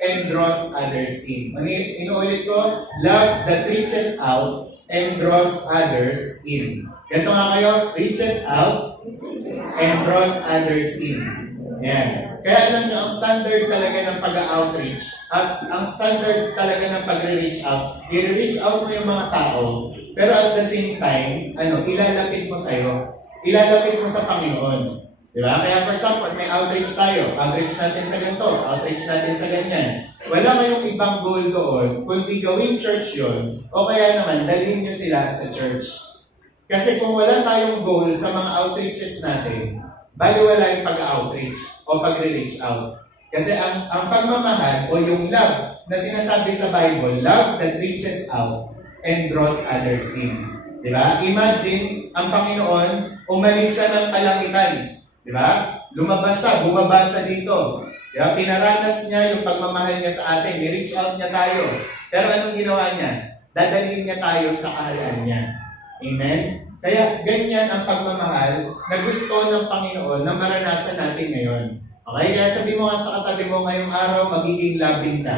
and draws others in. Inuulit ko, love that reaches out and draws others in. Ganito nga kayo, reaches out and draws others in. Yan. Kaya alam nyo, ang standard talaga ng pag-outreach at ang standard talaga ng pag-reach out, i-reach out mo yung mga tao, pero at the same time, ilalapit mo sa'yo. Ilalapit mo sa Panginoon. Diba? Kaya for example, may outreach tayo. Outreach natin sa ganito, outreach natin sa ganyan. Wala kayong ibang goal doon, kundi gawing church yun, o kaya naman, dalhin nyo sila sa church. Kasi kung wala tayong goal sa mga outreaches natin, baliwala yung pag-outreach o pag-reach out. Kasi ang pagmamahal o yung love na sinasabi sa Bible, love that reaches out and draws others in. Diba? Imagine, ang Panginoon, umalis siya ng kalangitan. Diba? Lumabas siya, bumaba siya dito. Diba? Pinaranas niya yung pagmamahal niya sa atin. I-reach out niya tayo. Pero anong ginawa niya? Dadalhin niya tayo sa kaharian niya. Amen? Kaya ganyan ang pagmamahal na gusto ng Panginoon na maranasan natin ngayon. Okay? Kaya sabi mo nga sa katabi mo ngayong araw, magiging loving ka.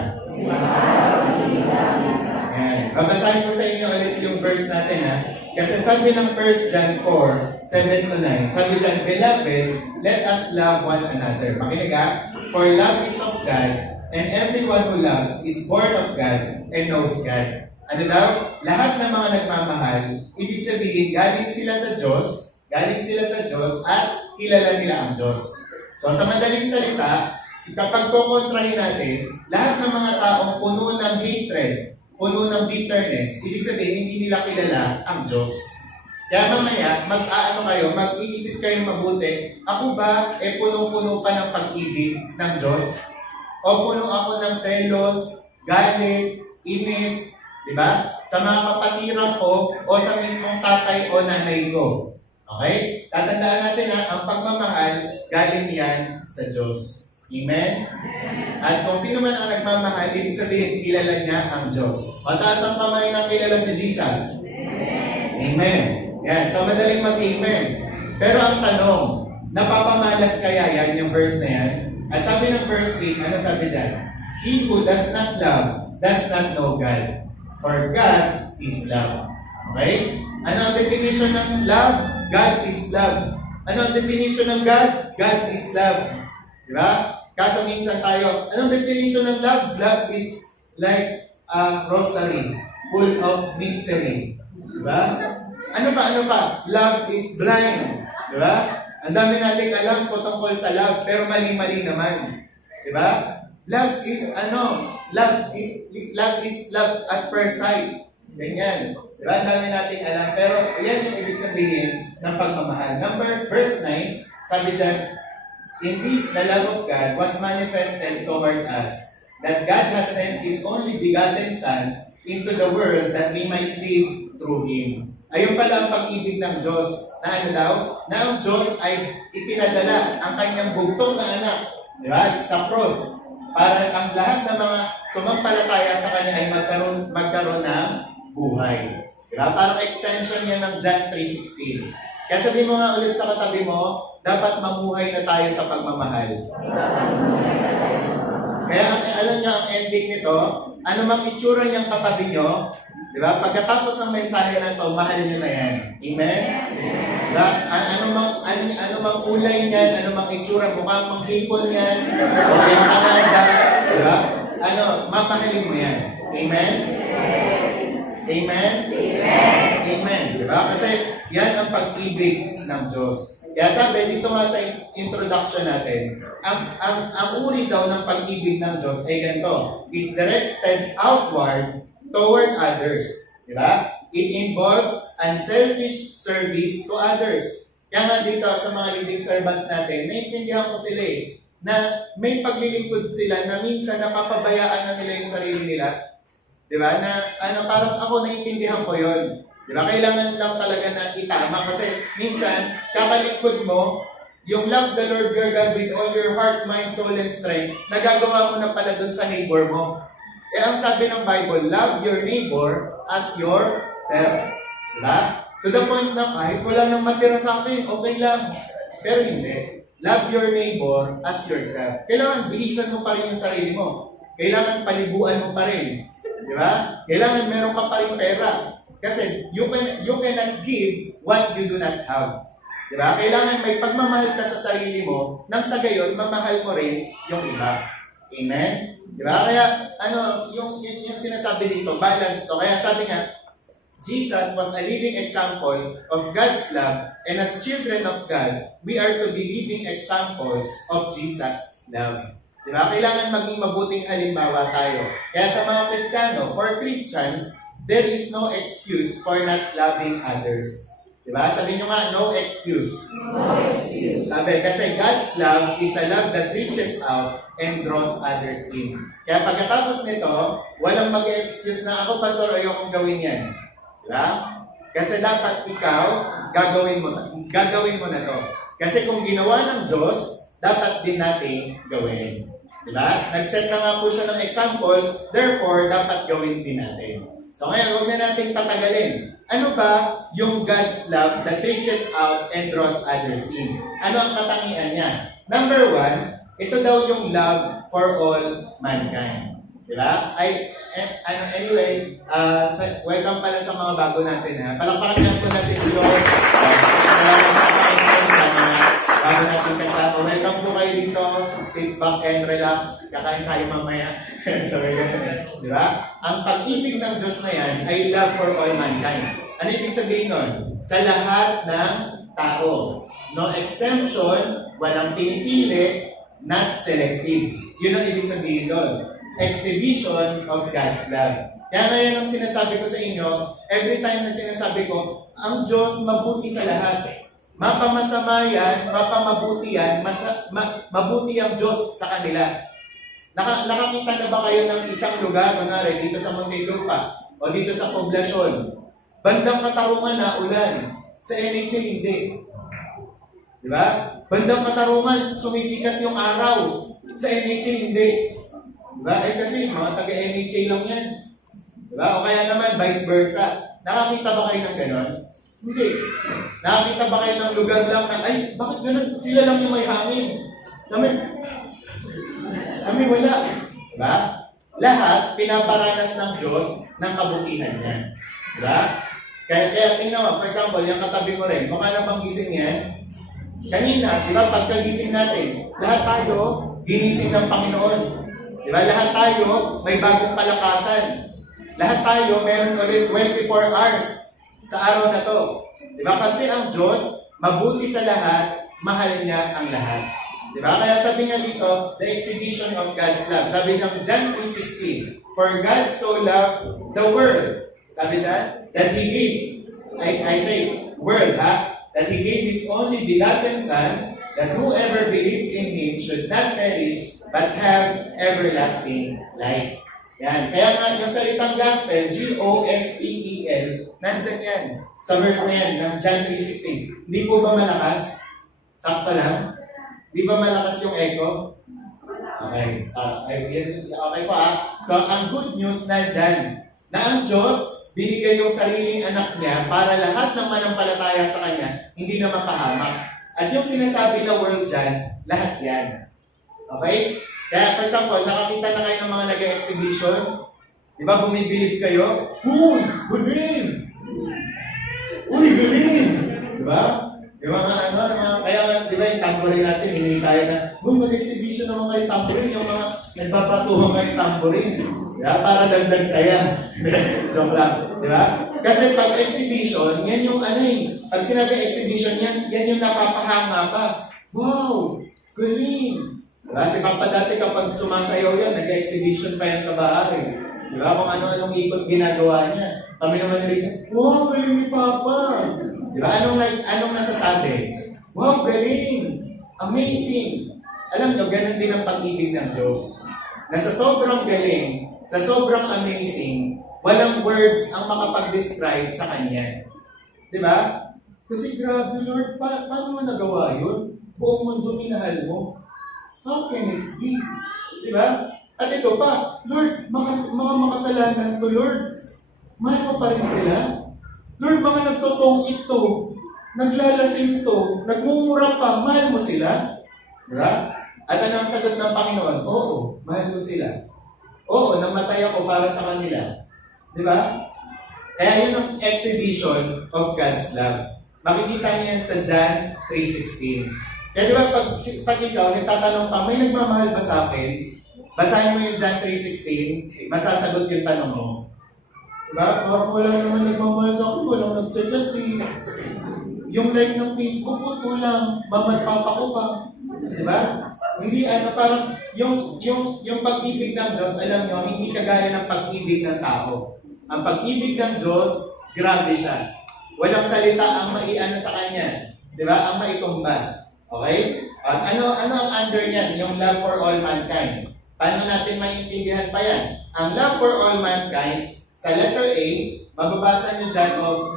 Ayan. Babasahin ko sa inyo ulit yung verse natin ha. Kasi sabi ng 1 John 4, 7-9, sabi dyan, Beloved, let us love one another. Makinig ha? For love is of God, and everyone who loves is born of God and knows God. Ano daw? Lahat ng mga nagmamahal, ibig sabihin, galing sila sa Diyos, at kilala nila ang Diyos. So sa madaling salita, kapag kukontrahin natin, lahat ng mga taong puno ng hatred, puno ng bitterness, ibig sabihin, hindi nila kilala ang Diyos. Kaya mamaya, mag-iisip kayo mabuti, ako ba, punong-puno pa ng pag-ibig ng Diyos? O puno ako ng selos, galit, inis, diba? Sa mga kapatiran ko, o sa mismong tatay o nanay ko. Okay? Tatandaan natin ang pagmamahal, galing yan sa Diyos. Amen? At kung sino man ang nagmamahal, ibig sabihin, kilala niya ang Diyos. O taas ang kamay ng kilala si Jesus. Amen. Yan. So, madaling mag-amen. Pero ang tanong, napapamalas kaya yan, yung verse na yan? At sabi ng verse 8, ano sabi dyan? He who does not love, does not know God. For God is love. Okay? Ano ang definition ng love? God is love. Ano ang definition ng God? God is love. Diba? Kaso minsan tayo, anong definition ng love? Love is like a rosary, full of mystery. Diba? Ano pa? Love is blind. Diba? Ang dami nating alam tungkol sa love, pero mali-mali naman. Diba? Love is Love is love at first sight. Ganyan. Diba? Ang dami nating alam, pero yan yung ibig sabihin ng pagmamahal. Verse 9, sabi dyan, In this, the love of God was manifested toward us, that God has sent His only begotten Son into the world that we might live through Him. Ayun pala ang pag-ibig ng Diyos. Na ano daw? Na ang Diyos ay ipinadala ang kanyang bugtong na anak, di ba? Sa cross. Para ang lahat ng mga sumampalataya sa Kanya ay magkaroon ng buhay. Di ba? Parang extension yan ng John 3:16. Kaya sabi mo nga ulit sa katabi mo, dapat mamuhay na tayo sa pagmamahal. Kaya alam niyo ang ending nito, ano mang itsura niyang katabi niyo, di ba? Pagkatapos ng mensahe na ito, mahal niyo na yan. Amen? Diba? Ano mang kulay niyan, ano mang itsura, mukhang mang hipon yan, o yung kanada, di ba? Mamahalin mo yan. Amen? Amen? Amen. Diba? Kasi yan ang pag-ibig ng Diyos. Kaya sabi, dito nga sa introduction natin, ang uri daw ng pag-ibig ng Diyos ay ganito, is directed outward toward others. Diba? It involves unselfish service to others. Kaya nga dito sa mga leading servant natin, naiintindihan ko sila na may paglilingkod sila na minsan napapabayaan na nila yung sarili nila. Diba? Parang ako naiintindihan ko yun. Diba? Kailangan lang talaga na itama kasi minsan, kakalingkod mo, yung love the Lord your God with all your heart, mind, soul, and strength, nagagawa mo na pala dun sa neighbor mo. Ang sabi ng Bible, love your neighbor as yourself. Diba? To the point na kahit wala nang matira sa akin, okay lang. Pero hindi. Love your neighbor as yourself. Kailangan bihisan mo pa rin yung sarili mo. kailangan paliguan mo pa rin. Di ba? Kailangan meron ka pa rin pera. Kasi you cannot give what you do not have. Di ba? Kailangan may pagmamahal ka sa sarili mo, nang sa gayon, mamahal mo rin yung iba. Amen? Di ba? Kaya, yung sinasabi dito, balance to. Kaya sabi nga, Jesus was a living example of God's love, and as children of God, we are to be living examples of Jesus' love. Diba? Kailangan maging mabuting halimbawa tayo. Kaya sa mga Kristiyano, for Christians, there is no excuse for not loving others. Diba? Sabi nyo nga, no excuse. No excuse. Sabi, kasi God's love is a love that reaches out and draws others in. Kaya pagkatapos nito, walang mag-excuse na ako, pastor, ayokong gawin yan. Diba? Kasi dapat ikaw, gagawin mo na to. Kasi kung ginawa ng Diyos, dapat din natin gawin. Diba? Nag-set na nga po siya ng example, therefore, dapat gawin din natin. So ngayon, huwag na natin patagalin. Ano ba yung God's love that reaches out and draws others in? Ano ang katangian niya? Number 1, ito daw yung love for all mankind. Diba? Anyway, welcome pala sa mga bago natin. Palakpakan natin po natin si Lord. Bago natin kasama. Welcome po kayo dito. Sit back and relax. Kakain tayo mamaya. So, diba? Ang pag-ibig ng Diyos na yan ay love for all mankind. Ano ibig sabihin nun? Sa lahat ng tao. No exemption, walang pinipili, not selective. Yun ang ibig sabihin nun. Exhibition of God's love. Kaya ngayon ang sinasabi ko sa inyo, every time na sinasabi ko, ang Diyos mabuti sa lahat. Mapamasama yan, mapamabuti yan, mabuti ang Diyos sa kanila. Nakakita na ba kayo ng isang lugar, kunwari, dito sa Muntinlupa, o dito sa poblasyon, bandang katarungan na ulan, sa NHA hindi. Di ba? Bandang katarungan, sumisikat yung araw, sa NHA hindi. Diba? Kasi mga taga-NHA lang yan. Diba? O kaya naman, vice versa. Nakakita ba kayo ng gano'n? Hindi. Nakakita ba kayo ng lugar lang na, ay, bakit gano'n? Sila lang yung may hangin. Kami wala. Diba? Lahat, pinaparanas ng Diyos ng kabutihan niya. Diba? Kaya tingnan mo, for example, yung katabi mo rin, mukha na bang gising yan? Kanina, diba, pagkagising natin, lahat tayo, ginising ng Panginoon. Diba? Lahat tayo may bagong kalakasan. Lahat tayo meron ulit 24 hours sa araw na to. Diba? Kasi ang Diyos, mabuti sa lahat, mahal niya ang lahat. Diba? Kaya sabi nga dito, the exhibition of God's love. Sabi ng John 3:16, for God so loved the world. Sabi dyan, that He gave, I say, world, that He gave His only begotten Son, that whoever believes in Him should not perish, but have everlasting life. Yan. Kaya nga, yung salitang gospel, G-O-S-P-E-L, nandyan yan. Sa verse na yan, ng John 3:16. Hindi po ba malakas? Sakto lang? Di ba malakas yung echo? Okay. Okay po So, ang good news nandyan, na ang Diyos, binigay yung sariling anak niya para lahat ng manampalataya sa Kanya, hindi na mapahamak. At yung sinasabi na world dyan, lahat yan. Okay? Kaya, for example, nakakita na kayo ng mga nag-exhibition. Di ba, bumibilib kayo? Uy! Galing! Uy, galing! Di ba? Yung mga kaya, di ba, yung tamborin natin, hindi tayo na, uy, mag-exhibition naman kayo tamborin, yung mga nagbabatuhan kayo tamborin. Di ba? Para dagdag saya. Joke lang. Di ba? Kasi pag exhibition, yan yung pag sinabi exhibition, yan yung napapahanga ka. Wow! Galing! Diba? Si Papa dati kapag sumasayaw yan, nag-exhibition pa yan sa bahay. Diba? Kung ano-anong ikot ginagawa niya. Kami naman nilisa, wow, galing ni Papa! Diba? Anong nasasabi? Wow, galing! Amazing! Alam nyo, ganun din ang pag-ibig ng Diyos. Na sa sobrang galing, sa sobrang amazing, walang words ang makapag-describe sa Kanya. Diba? Kasi grabe, Lord, paano mo nagawa yun? Buong mundo minahal mo. How can it be? Diba? At ito pa, Lord, mga makasalanan to, Lord. Mahal mo pa rin sila? Lord, mga nagtotongit to, naglalasing to, nagmumura pa, mahal mo sila? Diba? At ano ang sagot ng Panginoon? Oo, mahal mo sila. Oo, namatay ako para sa kanila. Di ba? Kaya yun ang exhibition of God's love. Makikita niyan sa John 3:16. Kaya di ba, pag ikaw nagtatanong pa, may nagmamahal ba sa akin? Basahin mo yung John 3:16, masasagot yung tanong mo. Diba? Parang wala naman nagmamahal sa akin, walang nag-chat eh. Yung like ng Facebook ko, kulang, mamadpapa ko pa. Diba? Hindi, parang yung pag-ibig ng Diyos, alam nyo, hindi kagaya ng pag-ibig ng tao. Ang pag-ibig ng Diyos, grabe siya. Walang salita ang maiano sa Kanya. Diba? Ang maitumbas. Okay? At ano ang under niyan? Yung love for all mankind. Paano natin maintindihan pa yan? Ang love for all mankind, sa letter A, mababasa niyo dyan o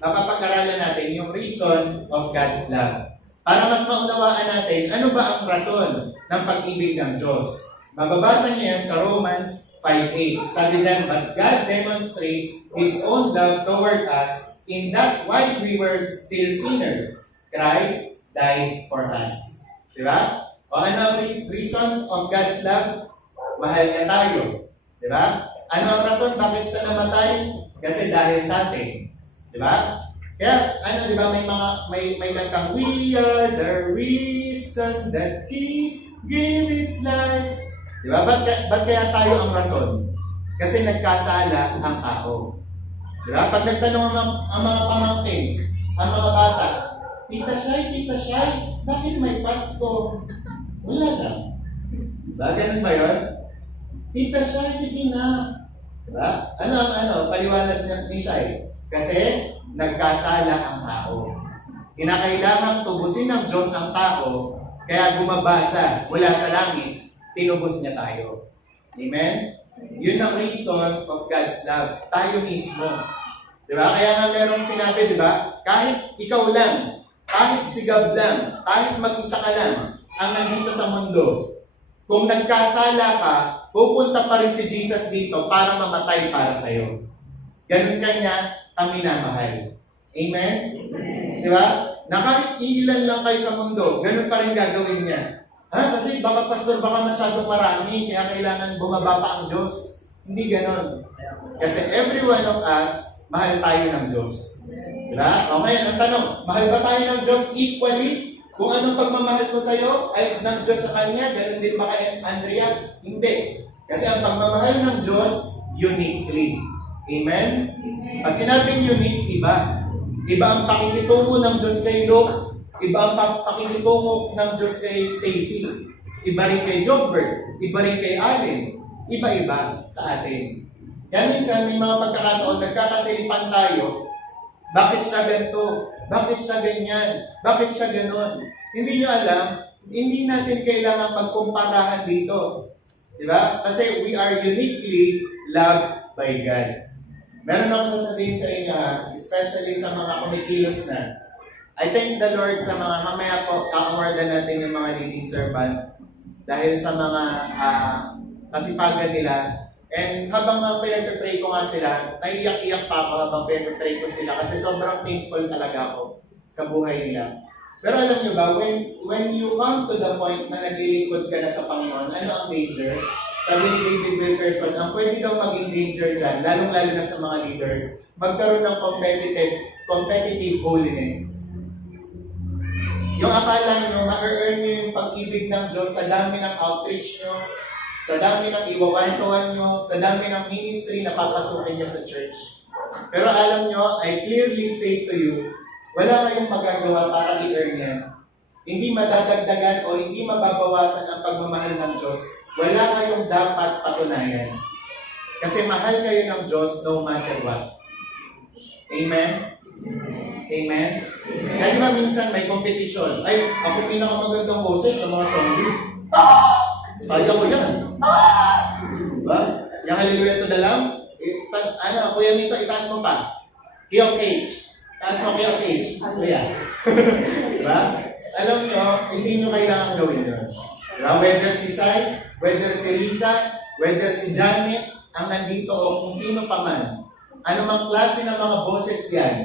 mapapag-aralan natin yung reason of God's love. Para mas maunawaan natin, ano ba ang rason ng pag-ibig ng Diyos? Mababasa niyo yan sa Romans 5:8. Sabi dyan, but God demonstrate His own love toward us in that while we were still sinners, Christ died for us. Diba? O ano ang reason of God's love? Mahal niya tayo. Diba? Ano ang rason bakit siya namatay? Kasi dahil sa atin. Di ba? Kaya, di ba, may kantang, we are the reason that He gave His life. Di ba? Ba't kaya tayo ang rason? Kasi nagkasala ang tao. Di ba? Pag nagtanong ang mga pamangkin, ang mga bata, Tita Shay, bakit may Pasko? Wala lang. Diba? Ganun ba yun? Tita Shay, sige na. Diba? Paliwanag ni Shay. Kasi nagkasala ang tao. Kinakailangang tubusin ng Diyos ang tao, kaya bumaba siya mula sa langit, tinubos niya tayo. Amen? Yun ang reason of God's love. Tayo mismo. Diba? Kaya nga merong sinabi, diba? Kahit ikaw lang, kahit sigab lang, kahit mag-isa ka lang, ang nandito sa mundo, kung nagkasala ka, pupunta pa rin si Jesus dito para mamatay para sa'yo. Ganun kanya ang minamahal. Amen? Di ba? Na kahit iilan lang kayo sa mundo, ganun pa rin gagawin niya. Kasi baka pastor, baka masyadong marami, kaya kailangan bumaba pa ang Diyos. Hindi ganun. Kasi every one of us, mahal tayo ng Diyos. Di ba? O ngayon, ang tanong, mahal ba tayo ng Diyos equally? Kung anong pagmamahal ko sa'yo ay ng Diyos sa Kanya, ganun din ba kay Andrea? Hindi. Kasi ang pagmamahal ng Diyos, uniquely. Amen? Pag sinabing unique, iba. Iba ang pakikitungo ng Diyos kay Luke. Iba ang pakikitungo ng Diyos kay Stacy. Iba rin kay Jogbert. Iba rin kay Allen. Iba-iba sa atin. Kaya minsan may mga pagkakataon, nagkakasilipan tayo. Bakit siya ganito? Bakit siya ganyan? Bakit siya ganon? Hindi nyo alam, hindi natin kailangan magkumparahan dito. Diba? Kasi we are uniquely loved by God. Meron ako sasabihin sa inyo, especially sa mga kumikilos na. I thank the Lord sa mga, mamaya po, ka-awardan natin yung mga leading servant dahil sa mga kasipagan nila. And habang pinag-pray ko nga sila, naiyak-iyak pa ako habang pinag-pray ko sila kasi sobrang thankful talaga ako sa buhay nila. Pero alam nyo ba, when you come to the point na naglilingkod ka na sa Panginoon, ano ang danger? Sabi ni David Wilkerson, ang pwede daw maging danger dyan, lalong-lalo na sa mga leaders, magkaroon ng competitive holiness. Yung akala nyo, ma-earn nyo yung pag-ibig ng Diyos sa dami ng outreach nyo, sa dami ng iwawantuan nyo, sa dami ng ministry na papasukin nyo sa church. Pero alam nyo, I clearly say to you, wala kayong magagawa para i-earn yan. Hindi madadagdagan o hindi mababawasan ang pagmamahal ng Diyos. Wala kayong dapat patunayan. Kasi mahal kayo ng Diyos no matter what. Amen? Amen? Kaya di ba minsan may competition? Ay, ako pinakamagandang boses sa mga zombie. Kaya ko yan. Diba? Yung hallelujah to the Lamb, Kuya Mito, itaas mo pa. Key of age. Taas mo key of age. Kuya. Diba? Alam nyo, hindi nyo kailangan gawin yun. Diba? Whether si Sai, whether si Lisa, whether si Janet, ang nandito o kung sino pa man. Anumang klase ng mga boses yan.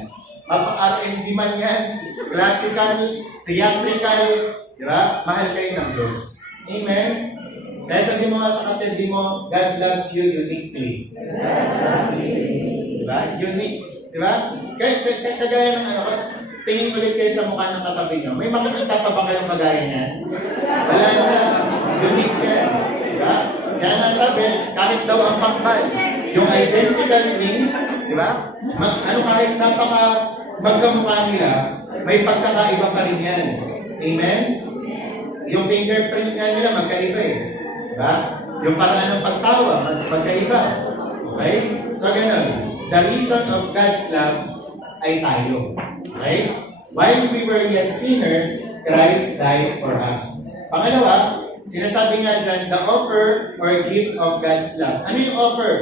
R&B man yan, classical, theatrical, diba? Mahal kayo ng Diyos. Amen? Kaya sabi mo nga sa katindi mo, God loves you uniquely. Diba? Unique. Diba? Kaya kagaya ng ano, tingin ulit kayo sa mukha ng katabi nyo. May makikita pa ba kayong kagaya niyan? Wala na. Unique yan. Diba? Kaya nga sabi, kahit daw ang pakbal, yung identical twins, diba? Kahit magkamukha nila, may pagkakaiba pa rin yan. Amen? Yung fingerprint nga nila, magkaiba eh. Diba? Yung paraan ng pagtawa, magkaiba. Okay? So, ganun. The reason of God's love ay tayo. Okay? While we were yet sinners, Christ died for us. Pangalawa, sinasabi nga dyan, the offer or gift of God's love. Ano yung offer?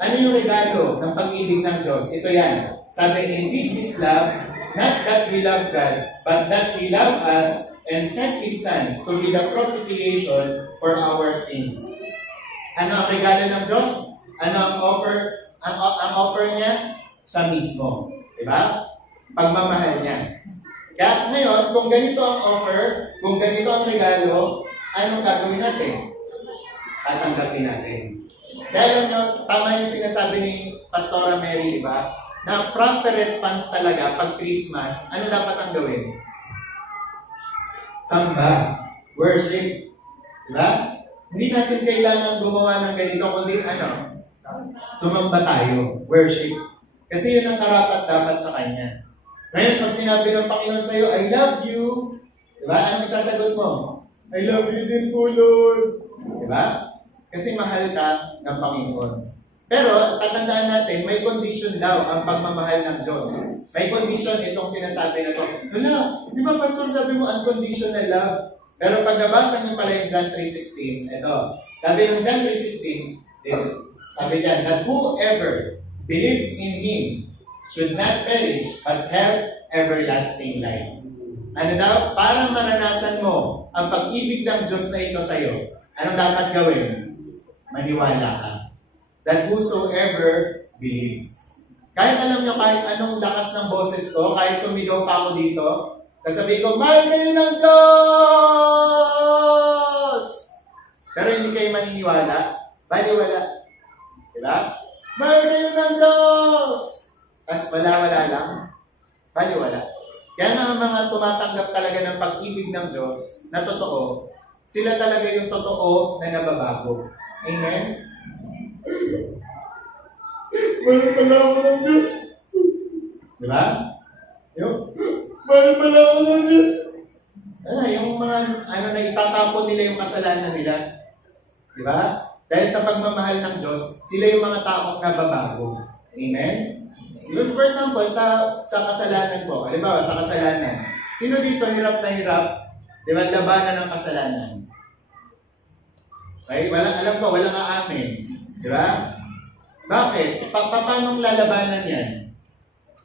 Ano yung regalo ng pag-ibig ng Diyos? Ito yan. Sabi, and this is love, not that we love God, but that He loved us and sent His Son to be the propitiation for our sins. Ano ang regalo ng Diyos? Ano ang offer? Ang offer niya? Siya mismo. Diba? Pagmamahal niya. Kaya ngayon, kung ganito ang offer, kung ganito ang regalo, anong gagawin natin? Tatanggapin natin. Kaya alam nyo, tama yung sinasabi ni Pastora Mary, diba? Na proper response talaga pag Christmas, ano dapat ang gawin? Samba. Worship. Diba? Hindi natin kailangan gumawa ng ganito, kundi sumamba tayo. Worship. Kasi yun ang karapat dapat sa Kanya. Ngayon, pag sinabi ng Panginoon sa'yo, I love you, diba? Anong isasagot mo? I love you din po, Lord. Diba? Kasi mahal ka ng Panginoon. Pero, tatandaan natin, may condition daw ang pagmamahal ng Diyos. May condition itong sinasabi na ito. Wala, di ba, Pastor, sabi mo, unconditional love? Pero pag nabasa niyo pala yung John 3:16, ito, sabi ng John 3:16, sabi diyan, that whoever believes in Him should not perish, but have everlasting life. Ano daw? Para maranasan mo ang pag-ibig ng Diyos na ito sa'yo, anong dapat gawin? Maniwala ka. That whosoever believes. Kahit alam nyo, kahit anong lakas ng boses ko, kahit sumigaw pa ako dito, sasabihin ko, mahal kayo ng Diyos! Pero hindi kayo maniniwala, baliwala. Diba? Mahal kayo ng Diyos! Tapos wala lang, baliwala. Kaya nga mga tumatanggap talaga ng pag-ibig ng Diyos na totoo, sila talaga yung totoo na nababago. Amen? Mahal pala ako ng Diyos. Diba? Mahal pala ako ng Diyos. Yung mga na itatapon nila yung kasalanan nila. Diba? Dahil sa pagmamahal ng Diyos, sila yung mga taong nababago. Amen? Even for example, sa kasalanan ko, halimbawa sa kasalanan, sino dito hirap na hirap, di ba, labanan ng kasalanan? Okay? Alam ko, walang aamin. Di ba? Bakit? Paano lalabanan yan?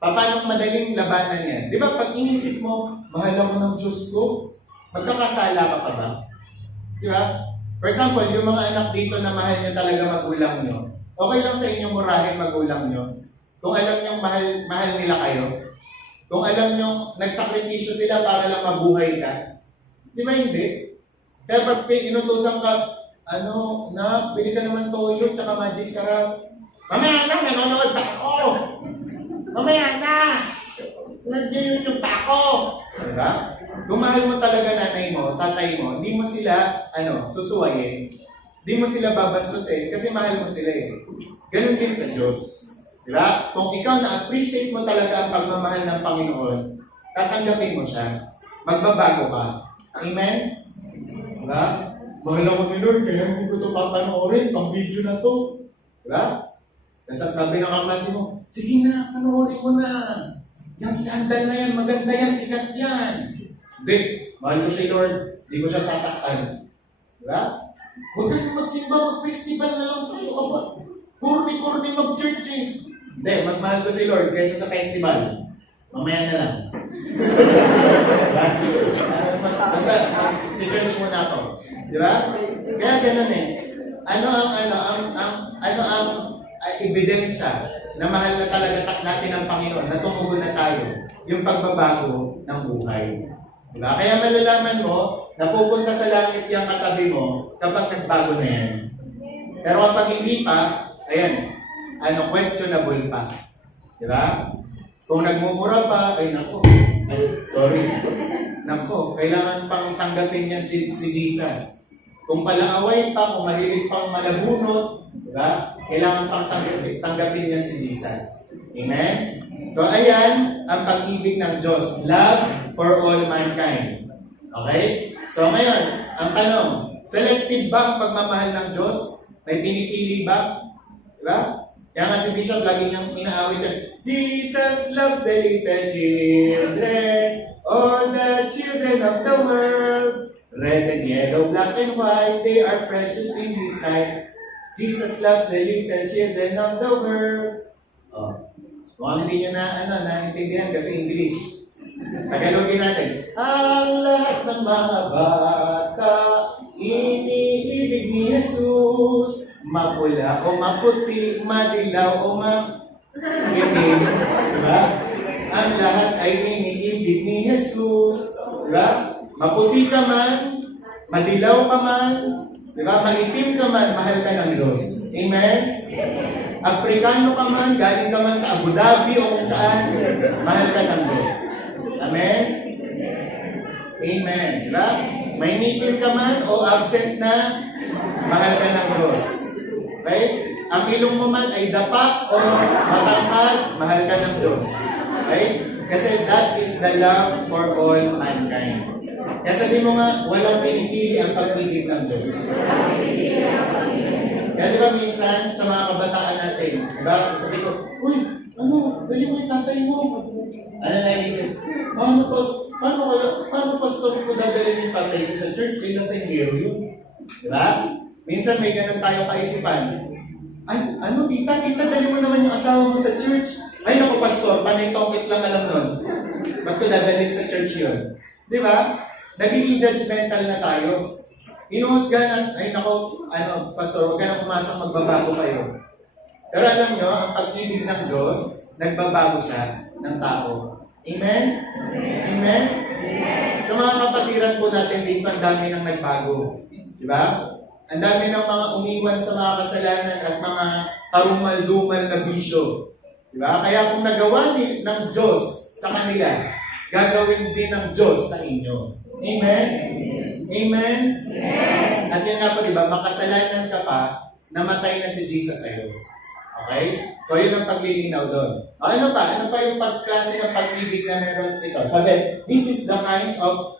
Paano madaling labanan yan? Di ba, pag inisip mo, mahal ako ng Diyos ko, magkakasala ka pa ba? Di ba? For example, yung mga anak dito na mahal nyo talaga magulang nyo, okay lang sa inyong murahin magulang nyo. Kung alam nyo mahal nila kayo, kung alam nyo nagsakripisyo sila para lang mabuhay ka, di ba hindi? Kaya pag inutusan ka, pili ka naman toyo, tsaka magic sarap. Mamaya na, nanonood pa ako! Mamaya na! Nag-YouTube pa ako! Diba? Kung mahal mo talaga nanay mo, tatay mo, hindi mo sila, susuwayin. Hindi mo sila babastusin kasi mahal mo sila eh. Ganun din sa Diyos. Diba? Kung ikaw na-appreciate mo talaga ang pagmamahal ng Panginoon, tatanggapin mo siya. Magbabago ka. Amen? Diba? Mahal ako ni Lord, kaya hindi ko ito papanoorin. Pang video na to. Diba? Sabi ng kaklase mo, sige na, panoorin mo na. Yung scandal na yan, maganda yan, sikat yan. Hindi, mahal ko si Lord, hindi ko siya sasaktan. Diba? Huwag ka na magsimba, mag-festival na lang tayo. Kurni mag-church eh. Hindi, mas mahal ko si Lord kaysa sa festival. Mamaya na lang. Basta, church muna ako. Diba? Kaya ganun eh. Ano ang ebidensya na mahal na talaga natin ang Panginoon, na tumugon na tayo, yung pagbabago ng buhay. Diba? Kaya malalaman mo, napupunta sa langit yung katabi mo kapag nagbago na yan. Pero kapag hindi pa, ayan, questionable pa. Diba? Kung nagmumura pa, ay nako, sorry. Nako, kailangan pang tanggapin yan si Jesus. Kung palaaway pa, kung mahilig pang malabunot, diba? Kailangan pang tanggapin yan si Jesus. Amen? So, ayan ang pag-ibig ng Diyos. Love for all mankind. Okay? So, ngayon, ang tanong, selective ba ang pagmamahal ng Diyos? May pinipili ba? Diba? Kaya nga si Bishop lagi niyang inaawit yan. Jesus loves the little children, all the children of the world. Red and yellow, black and white, they are precious in His sight. Jesus loves the little children of the world. Oh. Mukhang hindi nyo naintindihan kasi English. Tagalogin natin. Ang lahat ng mga bata, iniibig ni Jesus. Mapula o maputi, madilaw o itim. Diba? Ang lahat ay iniibig ni Jesus. Diba? Maputi ka man, madilaw ka man, diba? Maitim ka man, mahal ka ng Diyos. Amen? Afrikano ka man, galing ka man sa Abu Dhabi o kung saan, mahal ka ng Diyos. Amen? Amen. Diba? May nipil ka man o absent na, mahal ka ng Diyos. Okay? Ang ilong mo man ay dapa o matangkad, mahal ka ng Diyos. Okay? Kasi that is the love for all mankind. Kaya sabi mo nga, walang pinipili ang pag-ibig ng Diyos. Kaya di ba minsan, sa mga kabataan natin, di ba, sasabi ko, uy, dali mo yung tatay mo. Ano naisip? Paano pastor ko dadalhin yung tatay ko sa church? Eh, nasa hero yun. Di ba? Minsan may ganun tayo kaisipan. Ay, tita, dali mo naman yung asawa mo sa church. Ay, naku, pastor, panay tongkit lang alam nun. Ba't ko dadalhin sa church yun? Di ba? Nagiging judgmental na tayo. Inuhusgahan, ay nako, pastor, huwag ka na umasang magbabago kayo. Pero alam nyo, ang pag-ibig ng Diyos, nagbabago siya ng tao. Amen? Amen? Sa mga kapatiran po natin dito, ang dami nang nagbago. Diba? Ang dami ng mga umiwan sa mga kasalanan at mga karumal-dumal na bisyo. Diba? Kaya kung nagawa ng Diyos sa kanila, gagawin din ng Diyos sa inyo. Amen? Amen? Amen? At yun nga po, diba, makasalanan ka pa, namatay na si Jesus sa'yo. Okay? So, yun ang paglilinaw doon. Ano pa? Ano pa yung pagklase ng pag-ibig na meron ito? Sabi, this is the kind of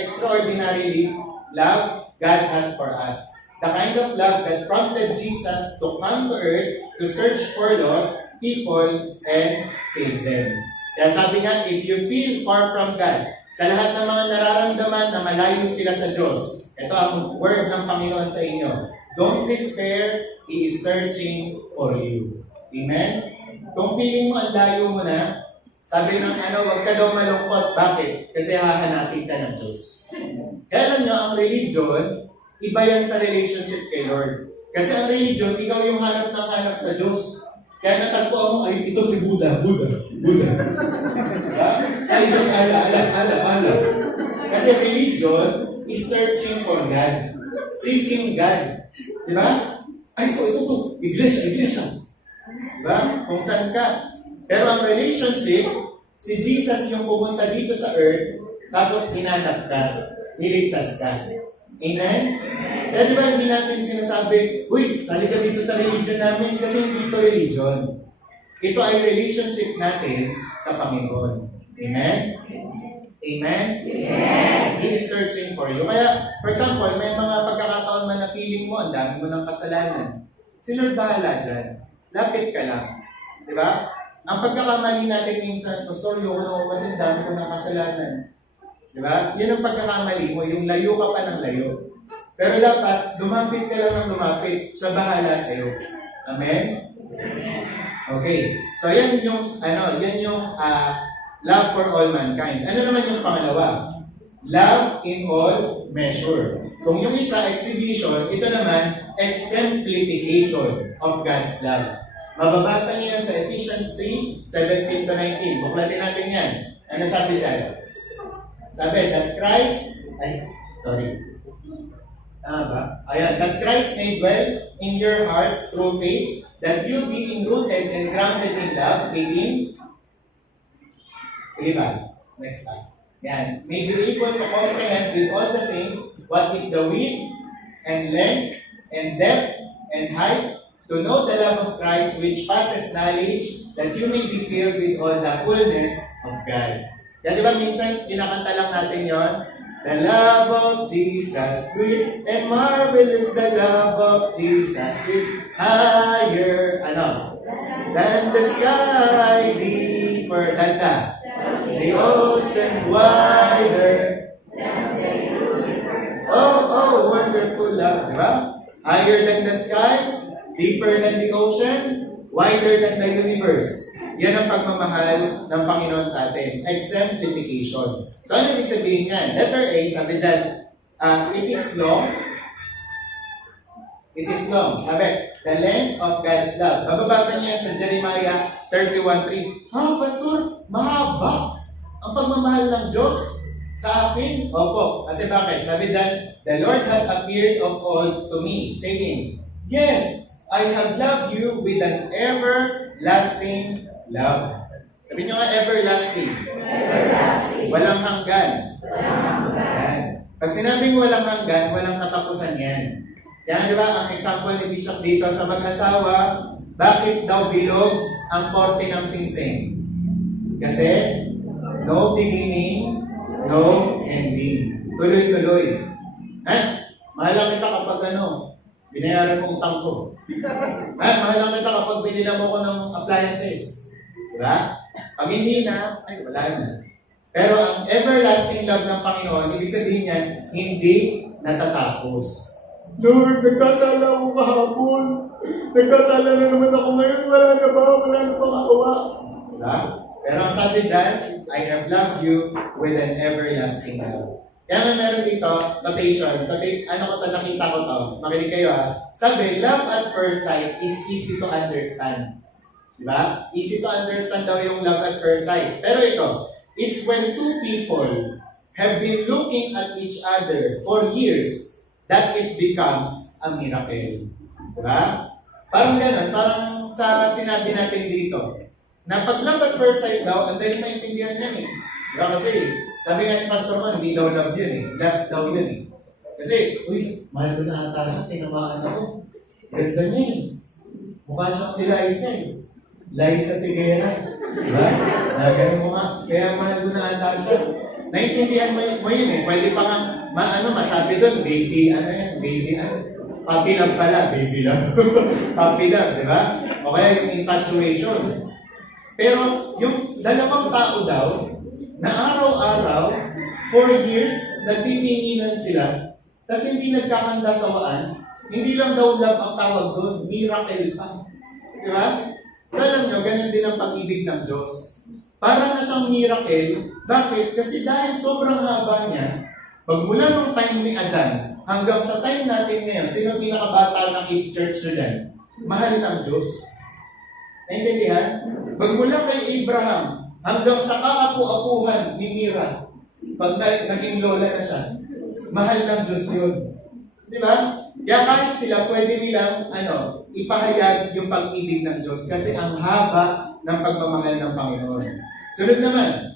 extraordinary love God has for us. The kind of love that prompted Jesus to come to earth to search for lost people and save them. Kaya sabi nga, if you feel far from God, sa lahat ng mga nararamdaman na malayo sila sa Diyos, ito ang word ng Panginoon sa inyo. Don't despair, He is searching for you. Amen? Kung feeling mo ang layo mo na, sabi ng huwag ka daw malungkot. Bakit? Kasi hahanapin ka ng Diyos. Kaya alam nyo, ang religion, iba yan sa relationship kay Lord. Kasi ang religion, ikaw yung hanap ng hanap sa Diyos. Kaya natagpo ako, ay ito si Buddha. Ay, ito si ala. Kasi religion is searching for God. Seeking God. Diba? Ay, ito. Iglesia. Diba? Kung saan ka. Pero ang relationship, si Jesus yung pumunta dito sa earth, tapos hinanap ka, niligtas ka. Amen? Kaya di ba hindi natin sinasabi, uy, sali ka dito sa religion namin kasi hindi ito religion. Ito ay relationship natin sa Panginoon. Amen? Amen? Amen? He is searching for you. Kaya, for example, may mga pagkakataon man na feeling mo, ang dami mo ng kasalanan. Si Lord bahala dyan. Lapit ka lang. Di ba? Ang pagkakamali natin minsan, Pastor, yung ang dami ko ng kasalanan. Di ba? Yun ang pagkakamali mo, yung layo ka pa ng layo. Pero dapat, lumapit ka lang ng lumapit. Siya bahala sa'yo. Amen? Okay. So, yan yung love for all mankind. Ano naman yung pangalawa? Love in all measure. Kung yung isa, exhibition, ito naman, exemplification of God's love. Mababasa niyo yan sa Ephesians 3:17-19. Buklatin natin yan. Ano sabi dyan? Sabi, that Christ, ay, sorry. Tama ba? Ayan, that Christ may dwell in your hearts through faith, that you being rooted and grounded in love, 18. Sige ba? Next one. Yan. May be able to comprehend with all the saints what is the width and length and depth and height, to know the love of Christ which passes knowledge, that you may be filled with all the fullness of God. Yan, di ba minsan, kinakanta lang natin yon. The love of Jesus, sweet and marvelous, the love of Jesus, sweet, higher, than the sky, deeper than the ocean, wider than the universe. Oh, wonderful love, di ba? Higher than the sky, deeper than the ocean, wider than the universe. Yan ang pagmamahal ng Panginoon sa atin. Exemplification. So, ano ibig sabihin yan? Letter A, sabi dyan, it is long. It is long. Sabi, the length of God's love. Mababasa niya sa Jeremiah 31:3. Pastor, mahaba ang pagmamahal ng Diyos sa akin. Opo. Kasi bakit? Sabi dyan, the Lord has appeared of old to me, saying, yes, I have loved you with an everlasting love. Sabi nyo nga, everlasting. Everlasting. Walang hanggan. Walang hanggan. Pag sinabing walang hanggan, walang katapusan yan. Yan, di ba, ang example ni Bishop dito sa mag-asawa, bakit daw bilog ang korte ng singsing? Kasi, no beginning, no ending. Tuloy-tuloy. Mahal lang kita kapag binayaran mo utang ko. Mahal lang kita kapag binila mo ko ng appliances. Diba? Pag hindi na, ay wala na. Pero ang everlasting love ng Panginoon, ibig sabihin niyan, hindi natatapos. Lord, nagkasala ako kahapon. Nagkasala na naman ako ngayon. Wala na ba? Wala na bang awa? Diba? Pero ang sabi dyan, I have loved you with an everlasting love. Kaya nga meron dito, notation. Ano ko ito, nakita ko ito. Makinig kayo Sabi, love at first sight is easy to understand. Diba? Easy to understand daw yung love at first sight. Pero ito, it's when two people have been looking at each other for years that it becomes a miracle. Diba? Parang gano'n, parang sa sinabi natin dito, na pag love at first sight daw, ang dali maintindihan yan Diba? Kasi, sabi nga ni Pastor Man, hindi daw love yun last daw yun Kasi, mahal ko na ata siya, tinamaan ako. Ganda niya Mukha siyang si Liza Liza Sigera. Diba? Ganun mo nga. Kaya mahal ko na ata siya. Naintindihan mo yun Pwede pa nga, masabi doon, baby, puppy love pala, baby love. Puppy love, di ba? O kaya yung infatuation. Pero yung dalawang tao daw, na araw-araw, 4 years, nagtitinginan sila, tapos hindi nagkakandasawaan, hindi lang daw love ang tawag doon, miracle pa. Di ba? So alam nyo, ganun din ang pag-ibig ng Diyos. Para na siyang miracle. Bakit? Kasi dahil sobrang haba niya, pagmula nung time ni Adan, hanggang sa time natin ngayon, sino pinakabata ng Kids Church na dyan? Mahal ng Diyos. Naintindihan? Pagmula kay Abraham, hanggang sa kaapu-apuhan ni Mira, pag naging lola na siya, mahal ng Diyos yun. Di ba? Kaya kahit sila, pwede nilang ipahayag yung pag-ibig ng Diyos kasi ang haba ng pagmamahal ng Panginoon. Sunod naman,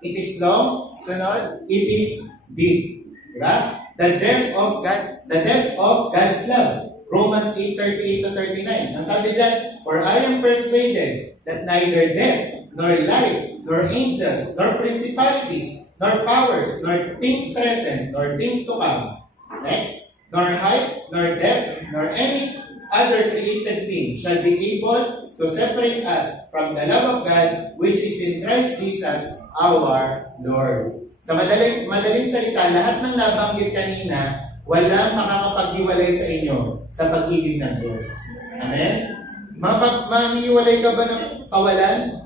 it is long. Sunod, it is deep. Diba? The depth of God's love. Romans 8:38-39. Ang sabi dyan, for I am persuaded that neither death, nor life, nor angels, nor principalities, nor powers, nor things present, nor things to come. Next, nor height, nor depth, nor any other created thing shall be able to separate us from the love of God which is in Christ Jesus our Lord. Sa madaling salita, lahat ng nabanggit kanina, walang makakapaghiwalay sa inyo sa pag-ibig ng Diyos. Amen? Mahihiwalay ka ba ng kawalan?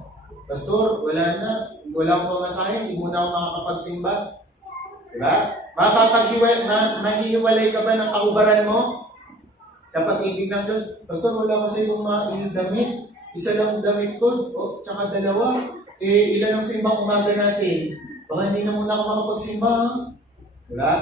Pastor, wala na. Wala akong pamasahe, hindi muna ako makakapagsimba. Diba? Mahihiwalay ka ba ng kaubaran mo? Sa pag-ibig ng Diyos, Pastor, wala ko sa iyong damit. Isa lang damit ko, tsaka dalawa. Ilan ang simbang umaga natin? baka hindi na muna ako makapagsimba. Diba?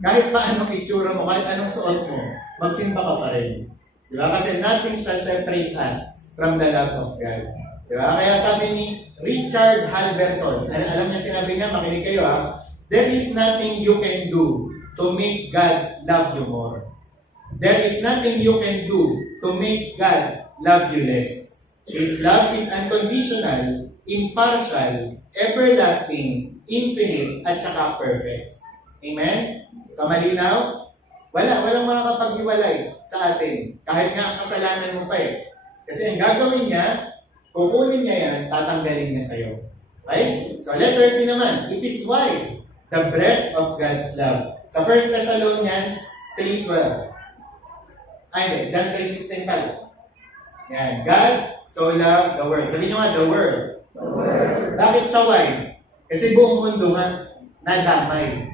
Kahit pa anong itsura mo, kahit anong suot mo, magsimba ka pa rin. Diba? Kasi nothing shall separate us from the love of God. Diba? Kaya sabi ni Richard Halverson, alam niya sinabi niya, makinig kayo ha, there is nothing you can do to make God love you more. There is nothing you can do to make God love you less. His love is unconditional, impartial, everlasting, infinite, at saka perfect. Amen? So malinaw? Walang makakapaghiwalay sa atin. Kahit nga ang kasalanan mo pa eh. Kasi ang gagawin niya, kukunin niya yan, tatanggalin niya sa'yo. Okay? So letter C naman, it is why the breadth of God's love. Sa 1 Thessalonians 3:12. Ay, John 3:16 pala. Yan. God so loved the world. Sabihin nyo nga, the world. The world. Bakit siya why? Kasi buong mundo nga, nadamay.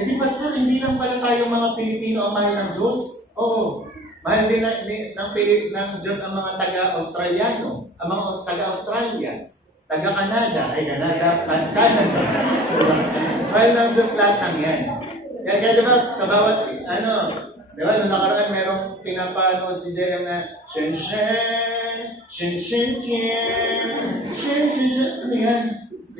Eh di pastor, hindi lang pala tayo mga Pilipino ang mahal ng Diyos. Oo. Mahal din ng Diyos ang mga taga-Australiano, ang mga taga-Australia, taga-Canada, Canada. Mahal ng Diyos lahat ng yan. Kaya diba, sa bawat, diba, nung nakaraan merong pinapanood si JM na Shen Shen, Shen Shen Shen, Shen Shen Shen, ano yan?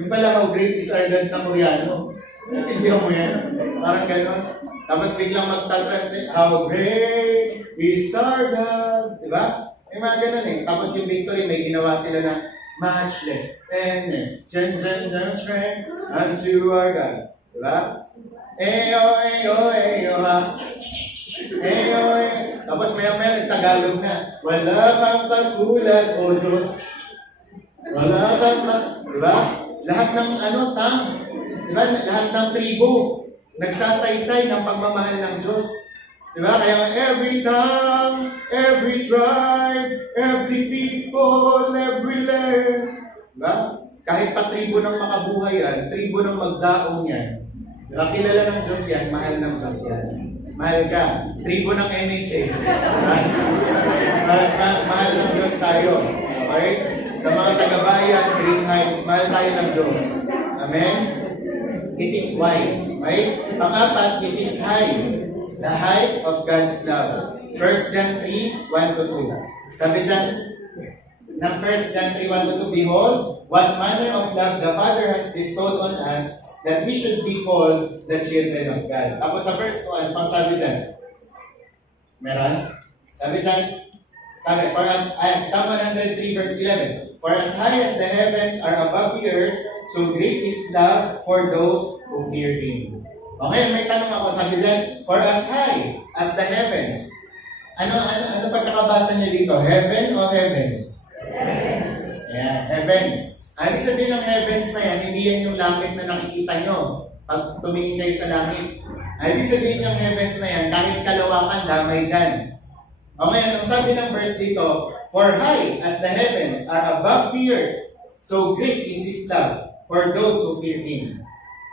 Yung pala, how great is our God na Koreano. Natindihan mo yan? Parang gano'n. Tapos biglang magta-translate, how great is our God. Diba? May mga gano'n eh. Tapos yung victory, may ginawa sila na matchless. And Shen Shen Shen Shen, unto our God. Diba? Eyo, eyo, eyo, ha. Eyo, eyo. Tapos maya-maya nagtagalog na. Wala kang katulad, O Diyos. Wala kang diba? Lahat ng diba? Lahat ng tribo nagsasaysay ng pagmamahal ng Diyos. Diba? Kaya every tongue, every tribe, every people, every land. Diba? Kahit pa tribo ng makabuhay yan, tribo ng magdaong yan. Diba? Kilala ng Diyos yan, mahal ng Diyos yan. Mahal ka. Tribo ng NHA. Mahal ng Diyos tayo. Okay? Sa mga taga-bayan, Green Heights, mahal tayo ng Diyos. Amen? It is why. Okay? Pang-apat, it is high. The height of God's love. 1 John 3, 1-2. Sabi dyan, ng 1 John 3, 1-2, behold, what manner of love the Father has bestowed on us, that we should be called the children of God. Tapos sa verse 2, pang sabi dyan? Meron? Sabi dyan, for us, Psalm 103 verse 11, for as high as the heavens are above the earth, so great is love for those who fear Him. Okay, may tanong ako, sabi dyan, for as high as the heavens. Ano pagkakabasa niya dito? Heaven o heavens? Heavens. Yeah, heavens. Ibig sabihin ng heavens na yan, hindi yan yung langit na nakikita nyo pag tumingin kayo sa langit. Ibig sabihin yung heavens na yan, kahit kalawakan, damay dyan. Okay, ang sabi ng verse dito, for high as the heavens are above the earth, so great is His love for those who fear Him.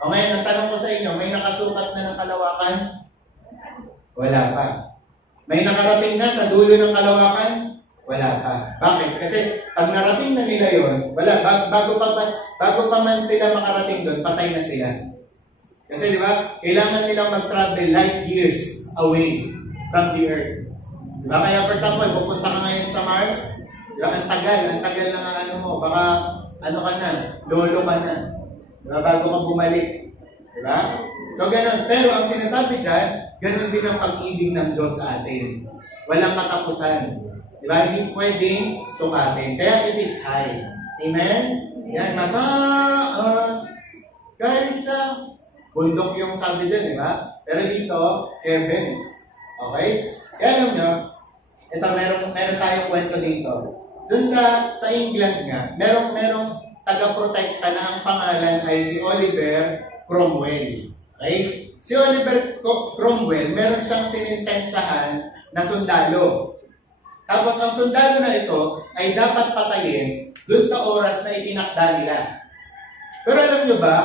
Okay, ang tanong ko sa inyo, may nakasukat na ng kalawakan? Wala pa. May nakarating na sa dulo ng kalawakan? Wala pa. Bakit? Kasi pag narating na nila yon, wala. Bago pa man sila makarating doon, patay na sila. Kasi di ba, kailangan nilang mag-travel light years away from the earth. Di ba? Kaya for example, pupunta ka ngayon sa Mars, di ba? Ang tagal ng mo. Baka ka na, lolo ka na. Di ba? Bago ka bumalik. Di ba? So ganun. Pero ang sinasabi dyan, ganun din ang pag-ibig ng Diyos sa atin. Walang katapusan. Diba? Hindi pwedeng sukatin. Kaya it is high. Amen? Yan, mataas. Kaysa bundok yung sabi dyan, diba? Pero dito, heavens. Okay? Kaya alam nyo, ito, meron tayong kwento dito. Dun sa England nga, merong taga-protecta na ang pangalan ay si Oliver Cromwell. Okay? Si Oliver Cromwell, meron siyang sinintensyahan na sundalo. Tapos ang sundalo na ito ay dapat patayin dun sa oras na itinakda nila. Pero alam nyo ba,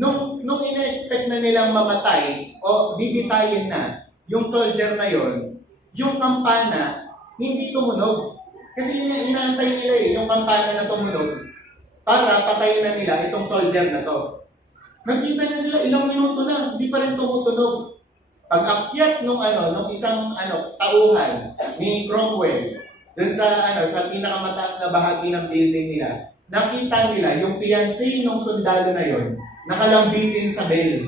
nung ina-expect na nilang mamatay o bibitayin na yung soldier na yon, yung kampana hindi tumunog. Kasi inaantay nila yung kampana na tumunog para patayin na nila itong soldier na to. Nagkita niya sila, ilang minuto lang, hindi pa rin tumutunog. Pag-akyat nung isang tauhan ni Cromwell, dun sa pinakamataas na bahagi ng building nila, nakita nila yung fiancé nung sundalo na yon, nakalambitin sa bell.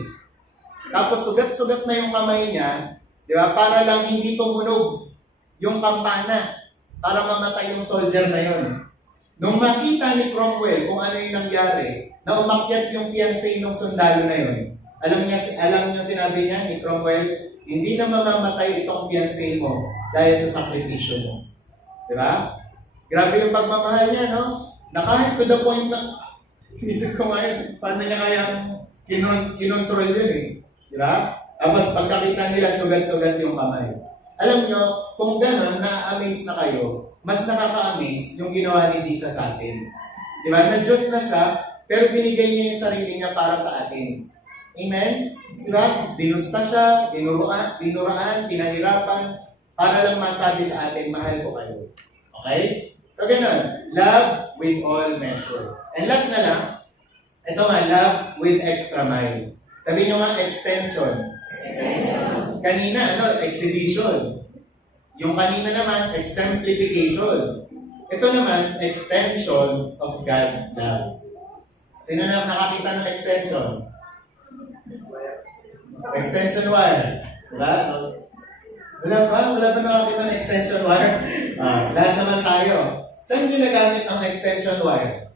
Tapos sugat-sugat na yung kamay niya, di ba? Para lang hindi tumunog yung kampana para mamatay yung soldier na yon. Nung makita ni Cromwell kung ano yung nangyari, na umakyat yung fiancé nung sundalo na yon, alam niyo sinabi niya ni Cromwell, hindi na mamamatay itong fiancé mo dahil sa sakripisyo mo. Di ba? Grabe yung pagmamahal niya, no? Na kahit to the point na, inisip ko ngayon, paano niya kayang kinontrol yun eh. Di ba? Tapos pagkakita nila, sugat-sugat yung kamay. Alam nyo, kung gano'n, na-amaze na kayo, mas nakaka-amaze yung ginawa ni Jesus sa atin. Di ba? Na Diyos na siya, pero binigay niya yung sarili niya para sa atin. Amen? Di ba? Binusta siya, dinuraan, pinahirapan, para lang masabi sa atin, mahal ko kayo. Okay? So gano'n, love with all measure. And last na lang, ito nga, love with extra mile. Sabi nyo nga, extension. Kanina, exhibition. Yung kanina naman, exemplification. Ito naman, extension of God's love. Sino na nakakita ng extension? Extension wire. Diba? Wala ba nakakita ng extension wire? Lahat naman tayo. Saan ginagamit ang extension wire?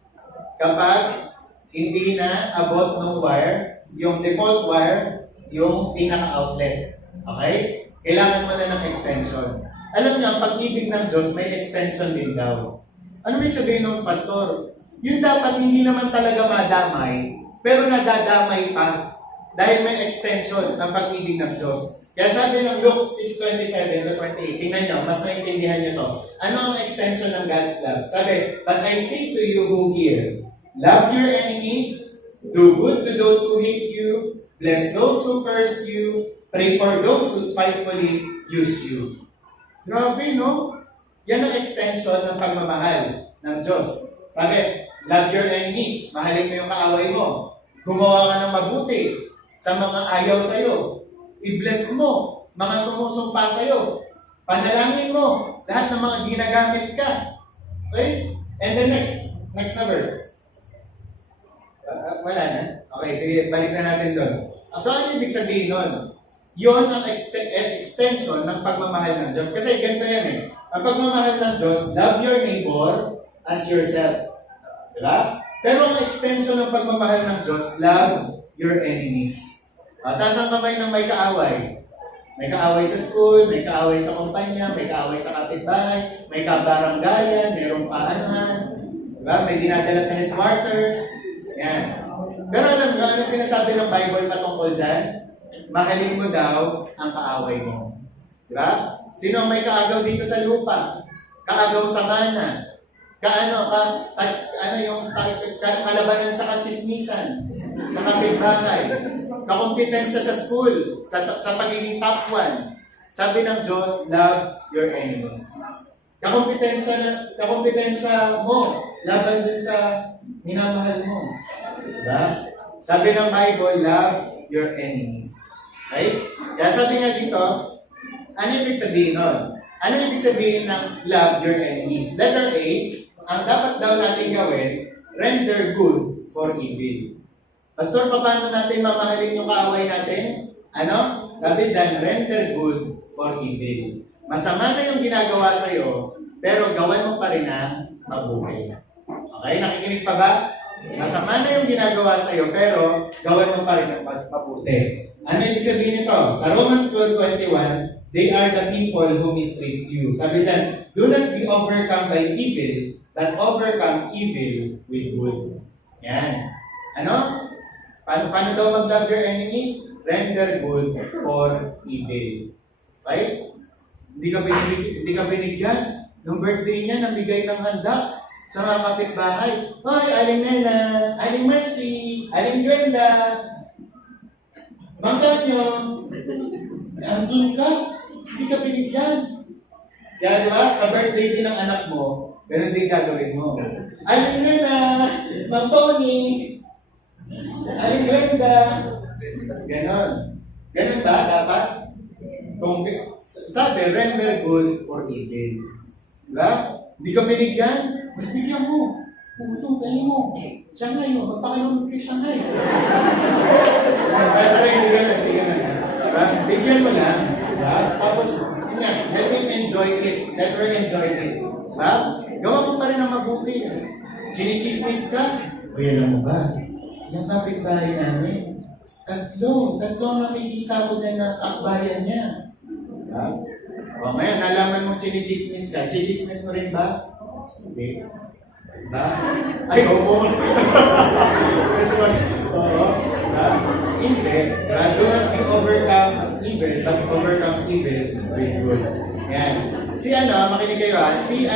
Kapag hindi na abot ng wire, yung default wire, yung pinaka-outlet. Okay? Kailangan mo na ng extension. Alam niyo, ang pag-ibig ng Diyos, may extension din daw. Ano may sabihin ng pastor? Yun dapat hindi naman talaga madamay, pero nadadamay pa dahil may extension ang pag-ibig ng Diyos. Kaya sabi ng Luke 6:27-28, tingnan niyo, mas maintindihan niyo to. Ano ang extension ng God's love? Sabi, but I say to you who hear, love your enemies, do good to those who hate you, bless those who curse you, pray for those who spitefully use you. Grabe, no? Yan ang extension ng pagmamahal ng Diyos. Sabi, love your enemies, mahalin mo yung kaaway mo. Gumawa ka ng mabuti sa mga ayaw sa'yo. I-bless mo mga sumusumpa sa'yo. Panalangin mo lahat ng mga ginagamit ka. Okay? And then next na verse. Wala na? Okay, sige, balik na natin doon. So, ano ibig sabihin nun? Yun ang extension ng pagmamahal ng Diyos. Kasi ganito yan eh. Ang pagmamahal ng Diyos, love your neighbor as yourself. Diba? Pero ang extension ng pagmamahal ng Diyos, love your enemies. Taas ang kamay ng may kaaway. May kaaway sa school, may kaaway sa kumpanya, may kaaway sa kapitbahay, may kabaranggayan, mayroong paanahan, diba? May dinadala sa headquarters. Yan. Pero alam nyo, ano sinasabi ng Bible patungkol dyan? Mahalin mo daw ang kaaway mo. Diba? Sino ang may kaagaw dito sa lupa? Kaagaw sa mana. Kalabanan sa kachismisan, sa kapitbahay, kakompetensya sa school, sa pagiging top 1. Sabi ng Diyos, love your enemies. Kakompetensya mo, laban din sa minamahal mo. Diba? Sabi ng Bible, love your enemies. Okay? Kaya sabi nga dito, ano ibig sabihin nun? Ano ibig sabihin ng love your enemies? Letter A, ang dapat daw natin gawin, render good for evil. Pastor, paano natin mamahalin yung kaaway natin? Ano? Sabi dyan, render good for evil. Masama na yung ginagawa sa'yo, pero gawan mo pa rin ang mabuhay. Okay? Nakikinig pa ba? Masama na yung ginagawa sa'yo, pero gawan mo pa rin ang mabuti. Ano ibig sabihin nito? Sa Romans 12:21, they are the people who mistreat you. Sabi dyan, do not be overcome by evil, but overcome evil with good. Yan. Ano? Paano daw mag-love your enemies? Render good for evil. Right? Hindi ka binigyan. Nung birthday niya, nabigay ng handa sa mga kapitbahay. Hoy, Aling Nena, Aling Mercy, Aling Glenda, bangga nyo, andun ka, hindi ka binigyan. Kaya di ba, sa birthday din ng anak mo, ganun din gagawin mo. Aling Nena, Ma'am Tony, Aling Glenda. Ganon. Ganon ba dapat? Kung sabi, render good or evil. Diba? Hindi ka binigyan, mas bigyan mo. Puto, tayo mo. Shanghai mo, magpakalunod kay Shanghai. Pero hindi ganun, hindi ganun. Diba? Bigyan mo lang. Diba? Tapos, let him enjoy it. Let her enjoy it. Diba? Gawa mo pa rin ang mabuti. Chinichismis ka? O yan lang mo ba? Yung kapitbahay namin, tatlo ang nakikita ko dyan na akbayan niya. Diba? O ngayon, nalaman mo chinichismis ka. Chichismis mo rin ba? Hindi. Diba? Ay, oo. Kasi oo. Diba? Hindi. Diba? Do not be overcome evil, but overcome evil with good. Yan. Si makinig kayo si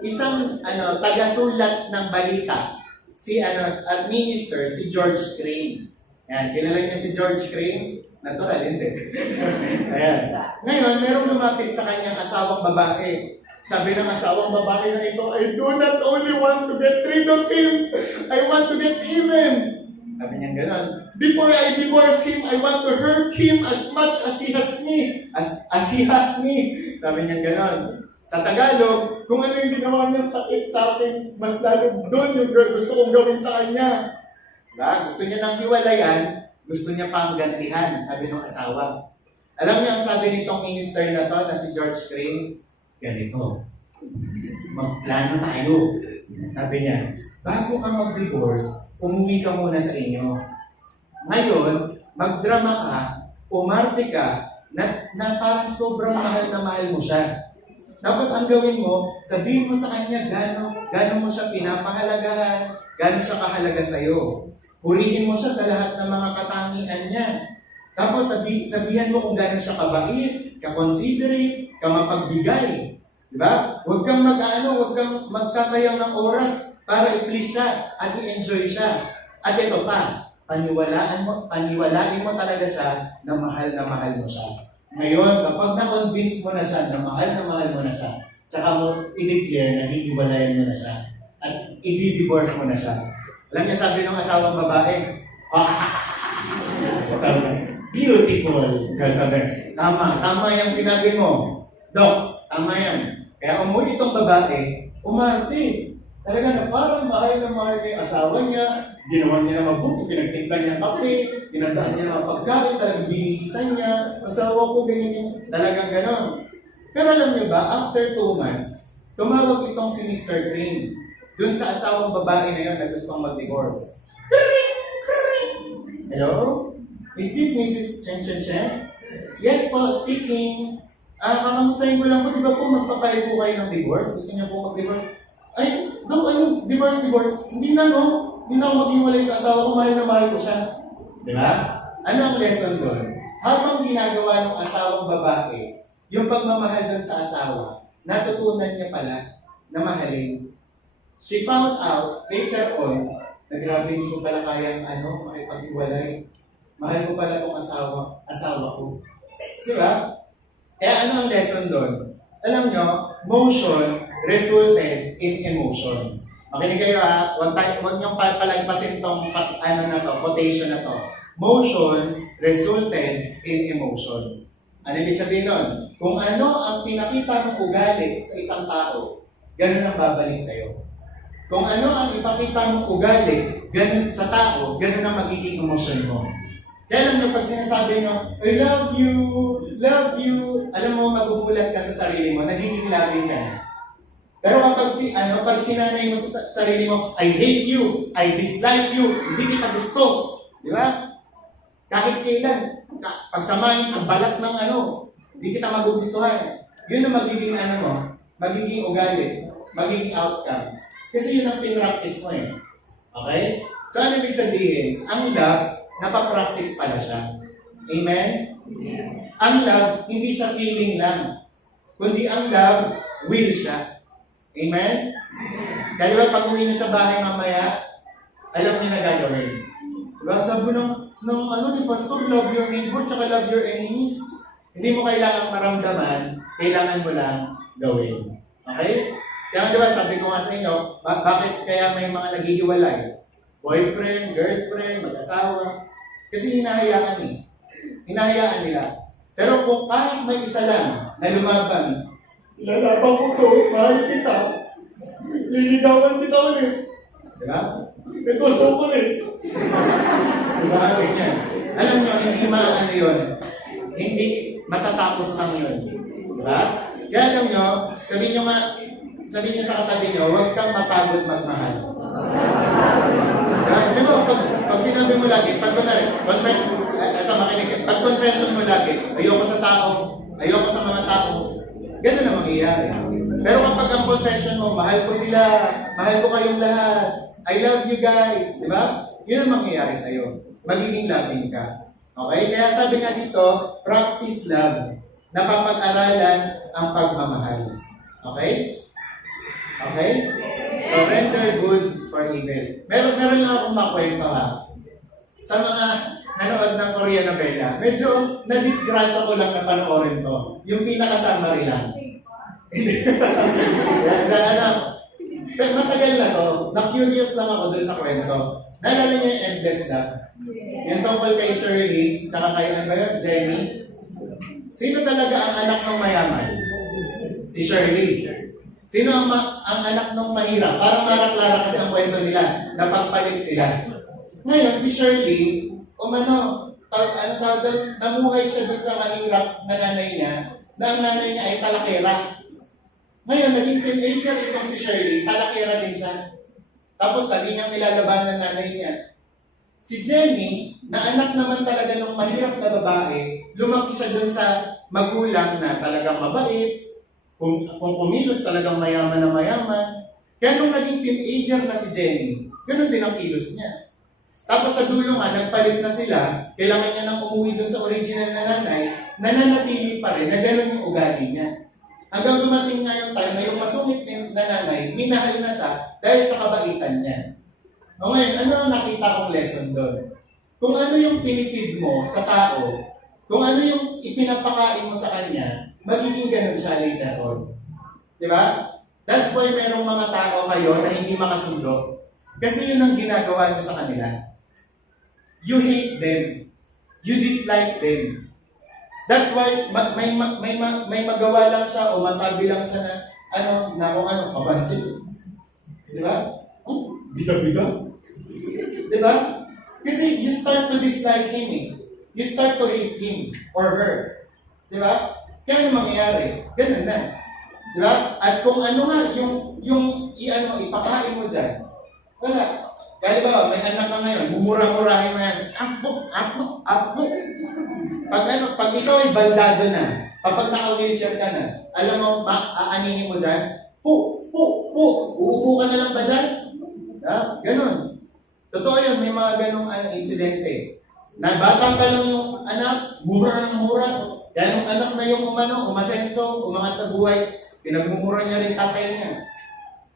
isang taga-sulat ng balita. Si at minister, si George Crane. Yan, kilala niyo si George Crane? Natural, hindi. Ayan. Ngayon, merong lumapit sa kanyang asawang babae. Sabi ng asawang babae na ito, I do not only want to get rid of him, I want to get even. Sabi niya gano'n. Before I divorce him, I want to hurt him as much as he has me. As he has me. Sabi niya gano'n. Sa Tagalog, kung ano yung ginawa niyang sakit sa akin, mas lalo doon yung gusto kong gawin sa kanya. Diba? Gusto niya nang hiwalayan, gusto niya pang gantihan, sabi ng asawa. Alam niyo ang sabi nitong minister na to, na si George Crane, ganito, magplano tayo. Sabi niya, bago ka mag-divorce, umuwi ka muna sa inyo. Ngayon, magdrama ka, umarte ka, na parang sobrang mahal na mahal mo siya. Tapos ang gawin mo, sabihin mo sa kanya gano'n mo siya pinapahalagahan, gano'n siya kahalaga sa'yo. Purihin mo siya sa lahat ng mga katangian niya. Tapos sabihan mo kung gano'n siya kabait, ka-considerate, ka-mapagbigay. Diba? Huwag kang magsasayang ng oras para i-please siya at i-enjoy siya. At ito pa, paniwalain mo talaga siya na mahal mo siya. Ngayon, kapag na-convince mo na siya na mahal mo na siya, tsaka mo i-declare na hihiwalayan mo na siya at i-divorce mo na siya. Alam niya, sabi ng asawang babae, beautiful. Kaya sabi, tama yung sinabi mo. Dok, tama yan. Kaya umuwi itong babae, umarte. Talaga na parang mahal na mahal niya yung asawa niya, ginawa niya na mabuti, pinagtimpla niya ang kape, pinagdaan niya na pagkain, talagang binihisan niya, asawa ko, ganyan, talagang ganon. Pero alam niyo ba, after 2 months, tumawag itong si Mr. Crane dun sa asawang babae na yun na gustong mag-divorce. Hello? Is this Mrs. Chen Chen Chen? Yes po, speaking. Kakamustahin ko lang po, di ba po magpapail po kayo ng divorce? Gusto niya po mag-divorce? Ay, divorce. Hindi na ako mag-iwalay sa asawa ko, mahal na mahal ko siya. Di ba? Ano ang lesson doon? Habang ginagawa ng asawang babae, yung pagmamahal doon sa asawa, natutunan niya pala na mahalin. She found out later on na grabe, hindi ko pala kayang makipag-iwalay. Mahal ko pala itong asawa ko. Di ba? Kaya ano ang lesson doon? Alam nyo, motion resulted in emotion. Makinig kayo huwag niyong palagpasin itong quotation na to. Motion resulted in emotion. Ano ibig sabihin nun? Kung ano ang pinakita mong ugali sa isang tao, ganun ang babalik sa'yo. Kung ano ang ipakita mong ugali sa tao, ganun ang magiging emosyon mo. Kaya alam nyo, pag sinasabi nyo, I love you, alam mo, magugulat ka sa sarili mo, nagiging loving ka na. Pero pag sinanay mo sa sarili mo, I hate you, I dislike you, hindi kita gusto. Di ba? Kahit kailan, pagsamahin ang balat ng hindi kita magugustuhan. Yun ang magiging magiging ugali, magiging outcome. Kasi yun ang pinractice mo eh. Okay? So ano ibig sabihin? Ang love, napapractice pala siya. Amen? Ang love, hindi siya feeling lang. Kundi ang love, will siya. Amen? Kaya diba pag uwi niyo sa bahay mamaya, alam niyo na gagawin. Diba? Sabi ni Pastor, love your neighbor, tsaka love your enemies. Hindi mo kailangang maramdaman, kailangan mo lang gawin. Okay? Kaya diba, sabi ko nga sa inyo, bakit kaya may mga naghihiwalay? boyfriend, girlfriend, mag-asawa. Kasi hinahayaan eh. Hinahayaan nila. Pero kung kahit may isa lang na lumaban, ilalaban ko to, mahal kita, liligawan kita ulit. Diba? Ito, so ko ulit. Diba? Ganyan. Alam nyo, hindi maano yun. Hindi matatapos lang yun. Diba? Kaya alam nyo, sabihin nyo sa katabi nyo, huwag kang mapagod magmahal. Di ba, pag sinabi mo lagi, pag confession mo lagi, ayoko sa tao, ayoko sa mga tao, ganun ang mangyayari. Pero kapag ang confession mo, mahal ko sila, mahal ko kayong lahat, I love you guys, di ba? Yun ang mangyayari sa'yo. Magiging loving ka. Okay? Kaya sabi nga dito, practice love. Napapag-aralan ang pagmamahal. Okay? Okay? So, render good for evil. Meron lang akong makwento ha. Sa mga nanood ng Korean novela, medyo na-disgrasya ko lang na panoorin to. Yung pinaka-summary lang. Pero matagal na to. Na-curious lang ako dun sa kwento. Naalala niyo yung Endless Love? Yung tungkol kay Shirley, tsaka kay ano ba yun? Jenny. Sino talaga ang anak ng mayaman? Si Shirley. Sino ang anak ng mahirap? Parang marak-lara kasi ang kwento nila. Napagpalit sila. Ngayon, si Shirley, namuhay siya dun sa mahirap na nanay niya, na ang nanay niya ay talakera. Ngayon, naging teenager itong si Shirley, talakera din siya. Tapos, lagi niyang nilalaban ng nanay niya. Si Jenny, na anak naman talaga ng mahirap na babae, lumaki siya dun sa magulang na talagang mabait, kung kumilos talagang mayaman na mayaman. Kaya nung naging teenager na si Jenny, ganun din ang kilos niya. Tapos sa dulo nga, nagpalit na sila, kailangan niya nang umuwi dun sa original na nanay, nananatili pa rin na ganun yung ugali niya. Hanggang dumating nga yung time na yung masungit na nanay, minahal na siya dahil sa kabaitan niya. O ngayon, ano ang nakita kong lesson doon? Kung ano yung pinifeed mo sa tao, kung ano yung ipinapakain mo sa kanya, magiging ganun siya later on. Diba? That's why merong mga tao kayo na hindi makasundo. Kasi yun ang ginagawa mo sa kanila. You hate them. You dislike them. That's why may magawa lang siya o masabi lang siya na kung ano, papansin. Di ba? Oh, bida-bida. Di ba? Kasi you start to dislike him eh. You start to hate him or her. Di ba? Kaya ano mangyayari? Ganun na. Di ba? At kung ano nga yung ipakain mo dyan, wala. Kaya ba, may anak ka ngayon, mumura-murahin mo yan. Apo. Pag ikaw ay baldado na, kapag naka-wheelchair ka na, alam mo, aanihin mo dyan, uupo ka na lang ba dyan? Ganon. Totoo yun, may mga ganong insidente. Na bata pa lang yung anak, mura ng mura. Kaya nung anak na yung umasenso, umangat sa buhay, pinagmumura niya rin tatay niya.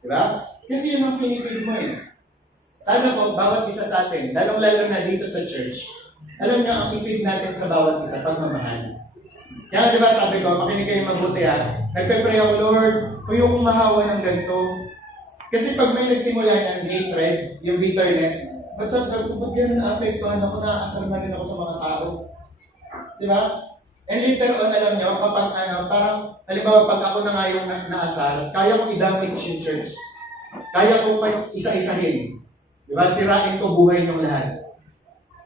Diba? Kasi yun ang pinifeed mo eh. Sana po, bawat isa sa atin, lalong-lalo na dito sa church, alam niyo ang i-feed natin sa bawat isa, pagmamahal. Kaya diba sabi ko, makinig kayo mabuti ha. Nagpe-pray ako, Lord, kung mahawa ng ganito. Kasi pag may nagsimula ng hatred, yung bitterness, ba't sabi ko, ba't yan naapektuhan ako, nakaasar na rin ako sa mga tao? Diba? And later on, alam niyo, kapag parang, halimbawa, pag ako na nga yung naasar, kaya kong i-damage yung church. Kaya kong isa-isahin. Diba? Sirain ko buhay ng lahat.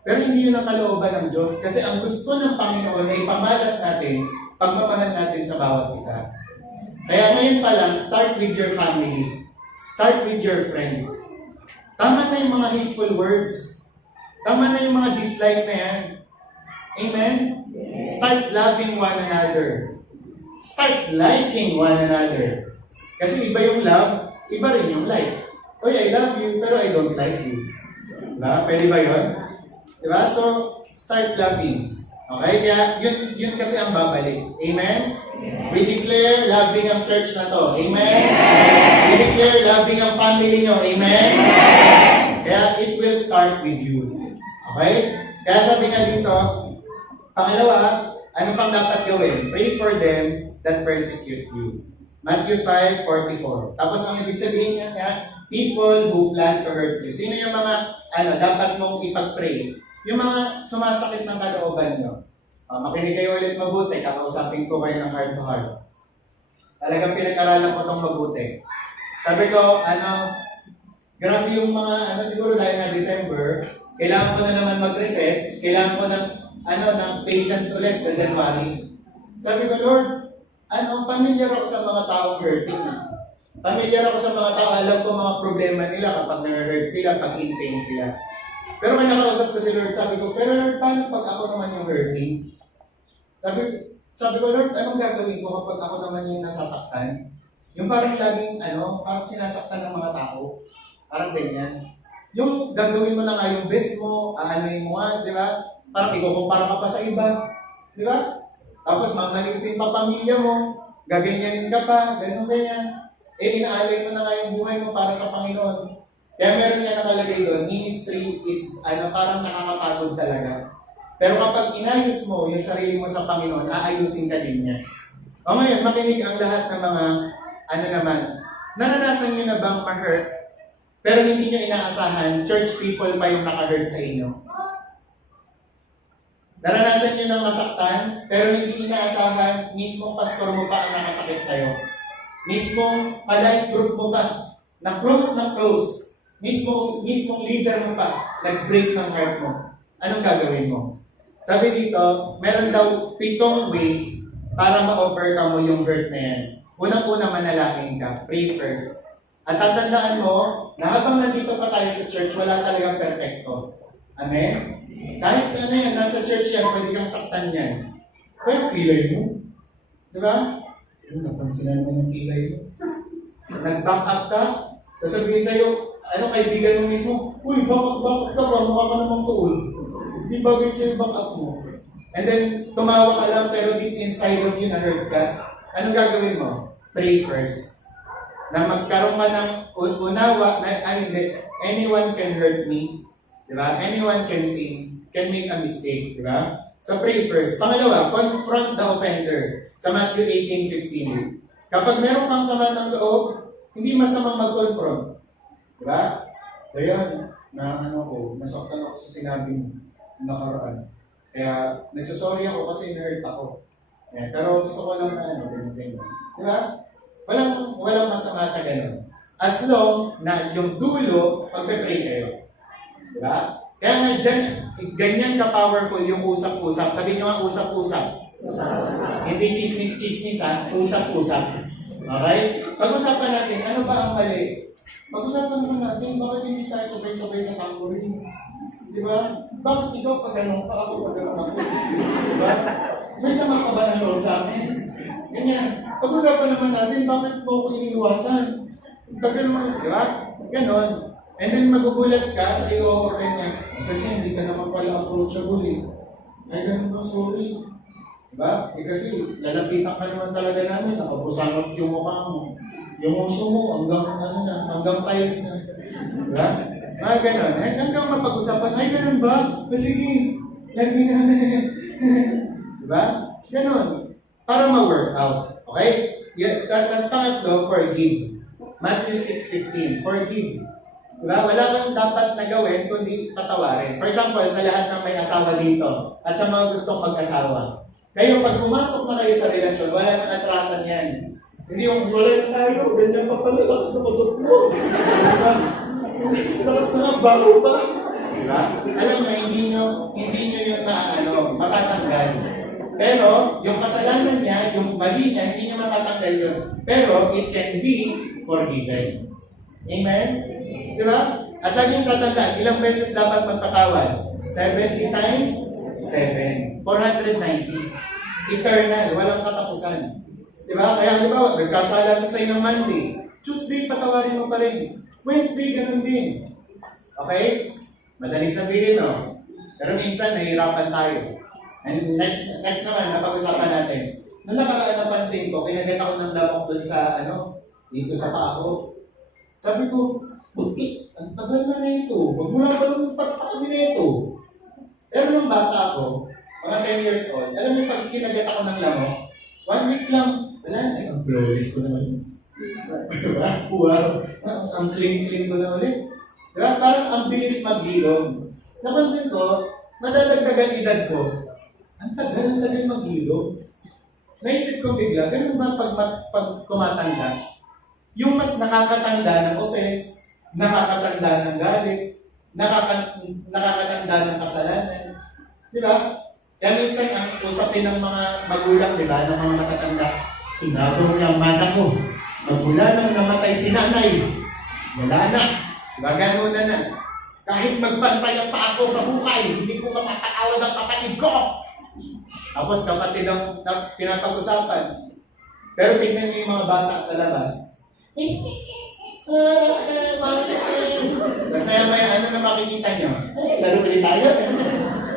Pero hindi yun ang kalooban ng Diyos. Kasi ang gusto ng Panginoon ay pamalas natin, pagmamahal natin sa bawat isa. Kaya ngayon pa lang, start with your family. Start with your friends. Tama na yung mga hateful words. Tama na yung mga dislike na yan. Amen? Start loving one another. Start liking one another. Kasi iba yung love, iba rin yung like. Oy, I love you, pero I don't like you. Diba? Pwede ba yun? Diba? So, start loving. Okay? Kaya, yun kasi ang babalik. Amen? We declare loving ang church na to. Amen? We declare loving ang family nyo. Amen? Kaya, it will start with you. Okay? Kaya sabi nga dito, pangalawa, ano pang dapat gawin? Pray for them that persecute you. Matthew 5:44. Tapos ang ibig sabihin niya, people who plan to hurt you. Sino yung mga dapat mong ipag-pray? Yung mga sumasakit ng kalooban nyo. Makinig kayo ulit mabuti, kakausapin ko kayo ng heart to heart. Talagang pinag-aralan ko itong mabuti. Sabi ko, grabe yung mga, siguro dahil na December, kailangan ko na naman mag-reset, kailangan ko ng patience ulit sa January. Sabi ko, Lord, familiar ako sa mga taong hurting. Familiar ako sa mga tao, alam ko mga problema nila kapag na-hurt sila, pag in pain sila. Pero may nakausap ko si Lord, sabi ko, pero Lord, paano pag ako naman yung hurting? Sabi ko, Lord, anong gagawin ko kapag ako naman yung nasasaktan? Yung parang laging, parang sinasaktan ng mga tao. Parang ganyan. Yung gagawin mo na nga yung best mo, aanoin mo nga, di ba? Parang ikukumpara ka pa sa iba. Di ba? Tapos mamalitin pa pamilya mo, gaganyanin ka pa, ganyan. Inaalay mo na nga yung buhay mo para sa Panginoon. Kaya meron niya nakalagay doon, ministry is parang nakakapagod talaga. Pero kapag inayos mo yung sarili mo sa Panginoon, aayusin ka din niya. O ngayon, makinig ang lahat ng mga, naranasan niyo na bang ma-hurt, pero hindi niyo inaasahan, church people pa yung naka-hurt sa inyo? Naranasan niyo ng masaktan, pero hindi inaasahan, mismong pastor mo pa ang nakasakit sa'yo. Mismong life group mo pa, na close, mismong leader mo pa, nag-break ng heart mo. Anong gagawin mo? Sabi dito, meron daw 7 way para ma-overcome mo yung hurt na yan. Unang-una, manalangin ka. Pray first. At tatandaan mo, na habang nandito pa tayo sa church, wala talagang perfecto. Amen? Kahit nasa church yan, pwede kang saktan yan. Pero kilay mo. Diba? Napansinan mo ng kilay mo. Nag-back up ka, sasabihin sa'yo, kaibigan mo mismo, uy, bakit ka ba? Mukha ka namang tuol. Di bagay sa'yo back up mo. And then, tumawa ka lang, pero deep inside of you, na-hurt ka. Anong gagawin mo? Pray first. Na magkaroon ka ng unawa na, hindi, anyone can hurt me. Diba? Anyone can sin, can make a mistake. Diba? So pray first. Pangalawa, confront the offender. Sa Matthew 18:15. Kapag meron kang sama ng loob, hindi masamang mag-confront. Diba? Ayan, nasaktan ako sa sinabi mo nakaraan. Kaya, nagsasorry ako kasi na-hurt ako. Pero gusto ko lang na ganyan. Diba? Walang masama sa ganun. As long na yung dulo, pagpe-pray kayo. Diba? Kaya nga dyan, ganyan ka-powerful yung usap-usap. Sabi nyo nga, usap-usap. Hindi chismis-chismis ha, usap-usap. Okay? Pag-usapan natin, ano ba ang mali? Pag-usapan naman natin, bakit hindi tayo sabay-sabay sa tambourine? Diba? Bakit ikaw pag ganun pa, ako pag ganun ako? Diba? May sama ka ba ng loob sa akin? Ganyan. Pag-usapan naman natin, bakit po ako iniiwasan? Tagal mo, diba? Ganon. And then magugulat ka sa i-open niya. Kasi hindi ka naman pala approachable eh. Ay, ganun ba? Sorry. Diba? Kasi lalapitan ka naman talaga namin. Nakabusangot yung mukha mo. Yung uso mo, hanggang tiles na. Diba? Ganon. Hanggang mapag-usapan, ay, ganun ba? Sige, lagi na. Diba? Ganon. Para ma-work out. Okay? Tapos pangatlo, forgive. Matthew 6:15. Forgive. Diba? Wala kang dapat na gawin kundi patawarin. For example, sa lahat ng may asawa dito at sa mga gustong mag-asawa. Kayo, pag pumasok na kayo sa relasyon, wala nang atrasan yan. Hindi yung wala na tayo, ganyan pa pala, lakas na kutot mo. Diba? Lakas na nga, bago ba? Diba? Alam mo, hindi nyo yun matatanggal. Pero, yung kasalanan niya, yung mali niya, hindi niya matatanggal yun. Pero, it can be forgiven. Amen? Diba? At laging tatandaan, ilang beses dapat magpatawad? 70 times 7. 490. Eternal, walang katapusan. Diba? Kaya halimbawa, nagkasala siya sa'yo ng Monday. Tuesday, patawarin mo pa rin. Wednesday, ganun din. Okay? Madaling sabihin, no? Pero minsan, nahihirapan tayo. And next naman, napag-usapan natin. Noong nakaraan napansin ko, kinagat ako ng lamok doon sa, dito sa paa ko. Sabi ko, buti, ang tagal na ito. Huwag mo lang palang pagpakasin na ito. Pero nung bata ako, mga 10 years old, alam mo pag kinagat ako ng lamok, 1 week lang, wala na, ang flawless ko naman. Diba? Wow, ang clean-clean ko na ulit. Diba? Parang ang bilis maghilom. Napansin ko, madadagdagan edad ko, ang tagal maghilom. Naisip ko bigla, ganun ba pag tumatanda? Yung mas nakakatanda ng offense, nakakatanda ng galit, nakakatanda ng kasalanan. Di ba? Kaya minsan ang usapin ng mga magulang, di ba, ng mga matatanda, tinabong niya ang mata ko. Magmula nang namatay si nanay, wala na. Diba, gano'n na. Kahit magpantay pa ako sa buhay, hindi ko mapapatawad ang kapatid ko. Tapos kapatid ang pinapag-usapan. Pero tingnan niyo yung mga bata sa labas. Tapos maya-maya, ano na makikita niyo? Laro ulit tayo.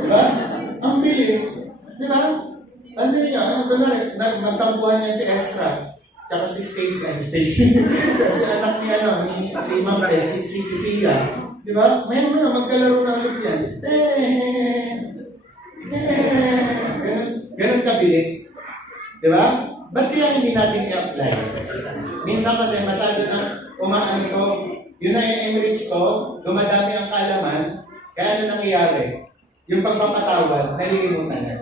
Diba? Ang bilis. Diba? Pansin niyo, nagtampuhan niya si Ezra. Tsaka si Stacy. Kasi anak niya, si Ma'am si Sia. Diba? Maya-maya, magkalaro na ulit yan. Ganun kabilis. Diba? Ba't kaya hindi natin i-apply? Minsan kasi masyado na umaano ko, yun na yung enrich ko, dumadami ang kalaman, kaya ano nangyayari? Yung pagpapatawad, nalilimutan na.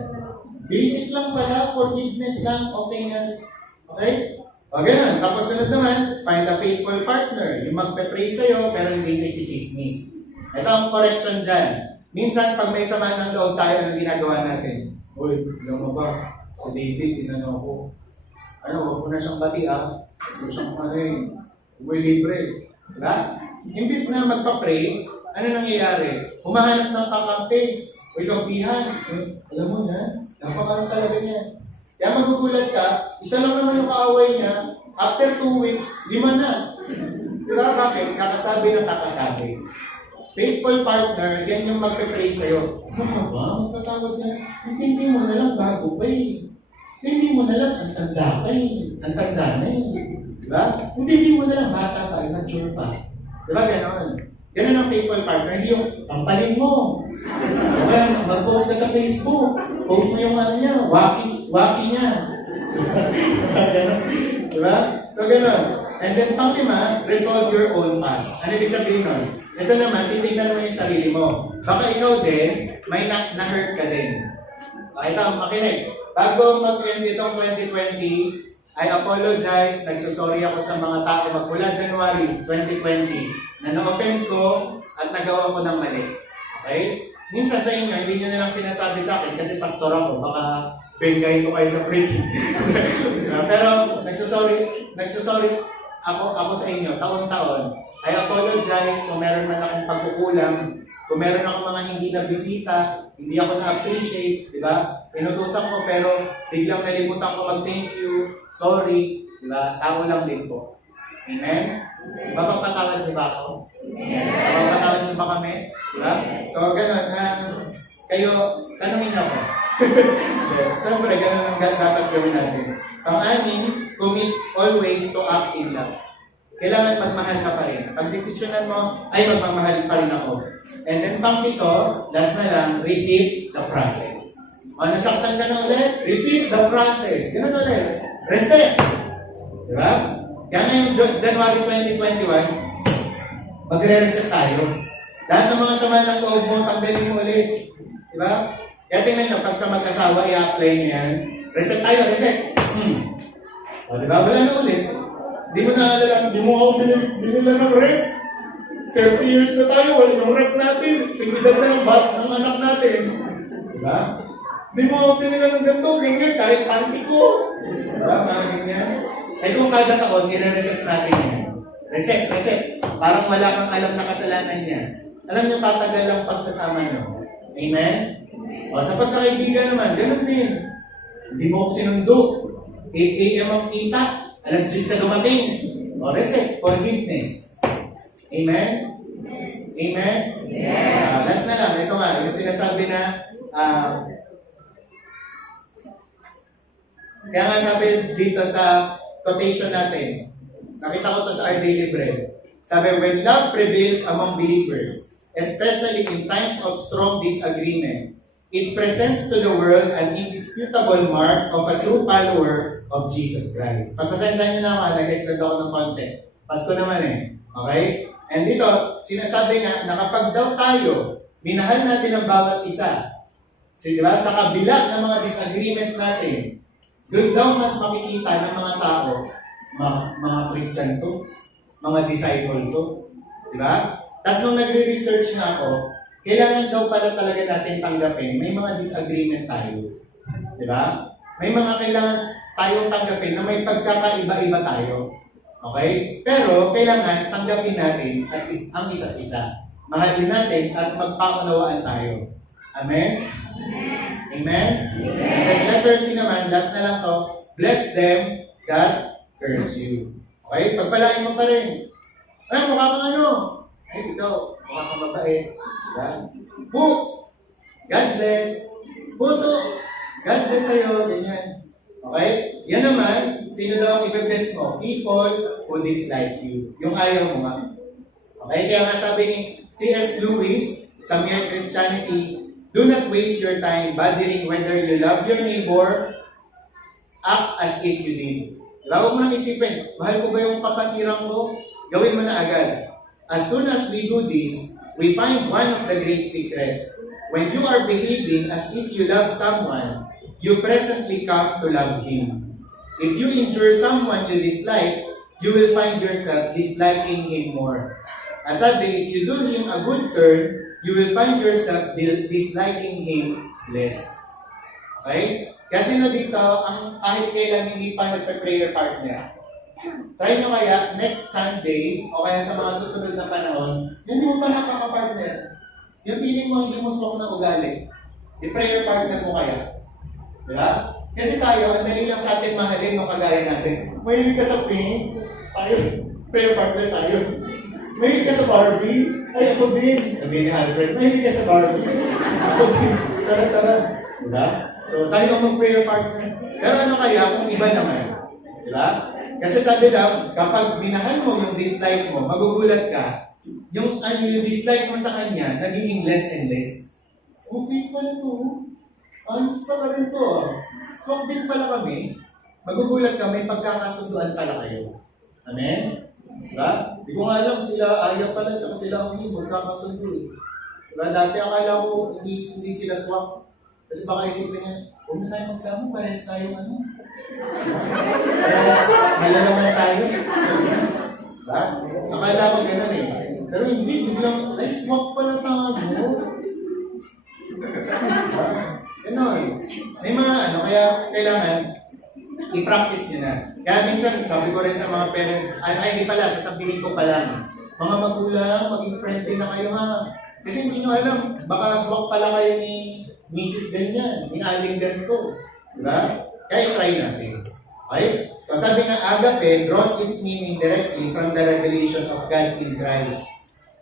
Basic lang pala, forgiveness lang, okay na. Okay? O ganun. Tapos sunod naman, find a faithful partner. Yung magpe-pray sa'yo, pero hindi nagchichismis. Ito ang correction dyan. Minsan, pag may sama ng loob tayo, ano ginagawa natin? Uy, alam mo ba? Si David, tinanong ko. Huwag ko na siyang bati Huwag ko siyang huwag libre. Diba? Imbis na magpa-pray, ano nangyayari? Humahanap ng kakampi. Uy, kampihan. Alam mo yan, napakaroon talaga niya. Kaya magugulat ka, isa lang naman yung kaaway niya, after 2 weeks, 5 na. Diba? Bakit? Kakasabi ng kakasabi. Faithful partner, yan yung magpe-pray sa'yo. Ano ka ba? Magpatawad na. Hindi mo na lang bago pa Hindi mo na lang ang tanda pa Ang tanda na Diba? Hindi mo na lang bata pa mature pa. Diba ganon? Ganon ang faithful partner. Hindi yung pampalin mo. Diba? Mag-post ka sa Facebook. Post mo yung ano niya. Waki niya. Diba? So ganon. And then pang-5, resolve your own past. Ano ibig sabihin nun? Ito naman, titignan mo yung sarili mo. Baka ikaw din, may na-hurt ka din. Ito, makinig. Bago mag-end itong 2020, I apologize, nagsusorry ako sa mga tao magmula January 2020 na na-offend ko at nagawa ko ng mali. Okay? Minsan sa inyo, hindi nyo na lang sinasabi sa akin kasi pastor ako, baka bengayin ko kayo sa preaching. Pero nagsusorry ako sa inyo, taon-taon. I apologize kung meron man akong pagkukulang, kung meron akong mga hindi na bisita, hindi ako na-appreciate, di ba? Pinutusan ko pero biglang nalimutan ko mag-thank you, sorry, di ba? Tao lang din po. Amen? Mapapatawad niyo ba ako? Mapapatawad niyo ba kami? Di ba? So, ganun. Kayo, tanungin niyo ako. Siyempre, ganun ang dapat gawin natin. Pang-anim, commit always to act in love. Kailangan magmahal ka pa rin. Pag-desisyonan mo, ay magmamahal pa rin ako. And then pang-7, last na lang, repeat the process. O, nasaktan ka na ulit, repeat the process. Ganun ulit. Reset. Diba? Kaya ngayon, January 2021, magre-reset tayo. Lahat ng mga sama ng loob mo, tanggalin mo ulit. Diba? Kaya tingnan nyo, pag sa mag-asawa, i-apply nyo yan. Reset tayo, reset. O, diba? Wala na ulit. Di mo naalala, di mo ako binila ng rep. 30 years na tayo, wala yung rep natin. Sigidad na yung ng anak natin. Diba? Di mo ako binila ng ganito, ganyan, kahit panty ko. Diba? Mga ganyan. Eh kung kada taon, i-reset natin yan. Reset. Parang wala kang alam na kasalanan niya. Alam niyo, tatagal lang pagsasama niyo. Amen? O, sa pagkakaibigan naman, ganun din. Hindi mo ako sinundo. 8 a.m. ang kita. Alas 10 ka dumating. O, reset. Forgiveness. Amen? Amen? Yeah. Last na lang. Ito nga, yung sinasabi na kaya nga sabi dito sa quotation natin, nakita ko to sa Our Daily Bread. Sabi, when love prevails among believers, especially in times of strong disagreement, it presents to the world an indisputable mark of a true follower of Jesus Christ. Pagpasensya nyo na ako, nag-extend ako ng konti. Pasko naman eh. Okay? And dito, sinasabi nga na kapag daw tayo, minahal natin ang bawat isa. So, di ba? Sa kabila ng mga disagreement natin, doon daw mas makikita ng mga tao, mga Christian to, mga disciple to. Di ba? Tapos nung nagre-research nga ako, kailangan daw pala talaga natin tanggapin, may mga disagreement tayo. Di ba? May mga kailangan tayong tanggapin na may pagkakaiba-iba tayo. Okay? Pero kailangan tanggapin natin at ang isa't isa. Mahalin natin at magpakunawaan tayo. Amen? Amen? And then letter C naman, last na lang to, bless them that curse you. Okay? Pagpalain mo pa rin. Ay, mukha kang ano? Ay, ikaw, mukha kang mabait. Diba? God bless. Puto. God bless sa'yo. Ganyan. Okay? Yan naman, sino daw ang i-bless mo? People who dislike you. Yung ayaw mo nga. Okay? Kaya nga sabi ni C.S. Lewis sa Mere Christianity, do not waste your time bothering whether you love your neighbor, act as if you did. Diba? Huwag mo nang isipin, mahal ko ba yung kapatiran ko? Gawin mo na agad. As soon as we do this, we find one of the great secrets. When you are behaving as if you love someone, you presently come to love him. If you injure someone you dislike, you will find yourself disliking him more. At sabi, if you do him a good turn, you will find yourself disliking him less. Okay? Kasi na dito, ang kahit kailan hindi pa nagpa-prayer partner, try nyo kaya next Sunday o kaya sa mga susunod na panahon, hindi mo pa nakaka-partner. Yung feeling mo hindi mo swak na ugali, i-prayer partner mo kaya. Diba? Kasi tayo, ang dali lang sa atin mahalin ng kagaya natin. Mahilig ka sa pink, tayo, prayer partner tayo. Mahilig ka sa Barbie, ay ako din. Sabihin ni Alfred, mahilig ka sa Barbie. Ako din. Tara. Diba? So tayo ang mag-prayer partner. Pero ano kaya kung iba naman? Diba? Kasi sabi daw, kapag minahal mo yung dislike mo, magugulat ka, yung dislike mo sa kanya, nagiging less and less. Okay pala to. Ayos pala rin to. So, din pala kami, magugulat ka, may pagkakasunduan pala kayo. Amen? Diba? Di ko nga alam, sila ayaw pala, tsaka sila ang hindi magkakasundo eh. Diba? Dati akala ko, hindi sila swak. Kasi baka isipin niya, huwag na tayo magsama, parehas tayo ano. Parehas, malalaman tayo. Diba? Akala ko gano'n eh. Pero hindi, biglang, ay, swak pala tayo. Ganon. May mga kaya kailangan i-practice nyo na. Kaya minsan, sabi ko rin sa mga parents, ay hindi pala, sasabihin ko pa lang, mga magulang, maging friendly na kayo ha. Kasi hindi nyo alam, baka swak pala kayo ni Mrs. Ganyan, ni Aling ganito. Diba? Kaya try natin. Okay? So sabi nga, agape draws its meaning directly from the revelation of God in Christ.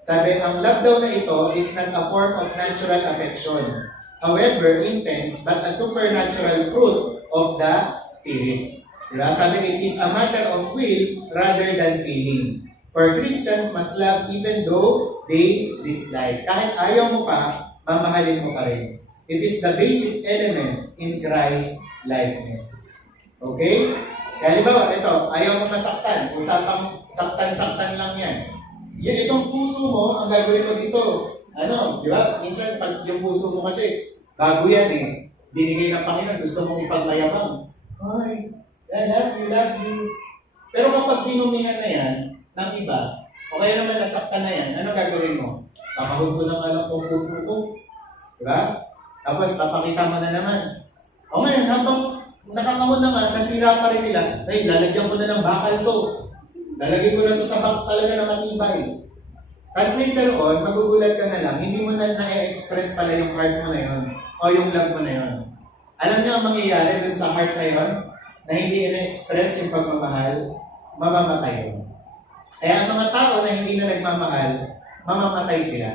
Sabi, ang love daw na ito is not a form of natural affection. However, intense, but a supernatural fruit of the Spirit. Diba? Sabi, it is a matter of will rather than feeling. For Christians must love even though they dislike. Kahit ayaw mo pa, mamahalin mo pa rin. It is the basic element in Christ's likeness. Okay? Kaya halimbawa, ito, ayaw mo masaktan. Usapang saktan-saktan lang yan. Yan, itong puso mo, ang gagawin mo dito. Di ba? Minsan, pag yung puso mo kasi, bago yan eh. Binigay ng Panginoon, gusto mong ipagmayabang. Ay, I love you. Pero kapag dinumihan na yan, ng iba, o kaya naman nasaktan na yan, ano gagawin mo? Kakahod ko ng alam kong puso ko. Diba? Tapos, papakita mo na naman. O ngayon, habang nakakahod naman, nasira pa rin nila, ay, lalagyan ko na ng bakal to. Lalagyan ko na to sa box talaga na matibay. Tapos later on, magugulat ka na lang, hindi mo na na-express pala yung heart mo na yun, o yung love mo na yun. Alam niyo ang mangyayari dun sa heart na yun, na hindi na-express yung pagmamahal, mamamatay yun. Kaya ang mga tao na hindi na nagmamahal, mamamatay sila.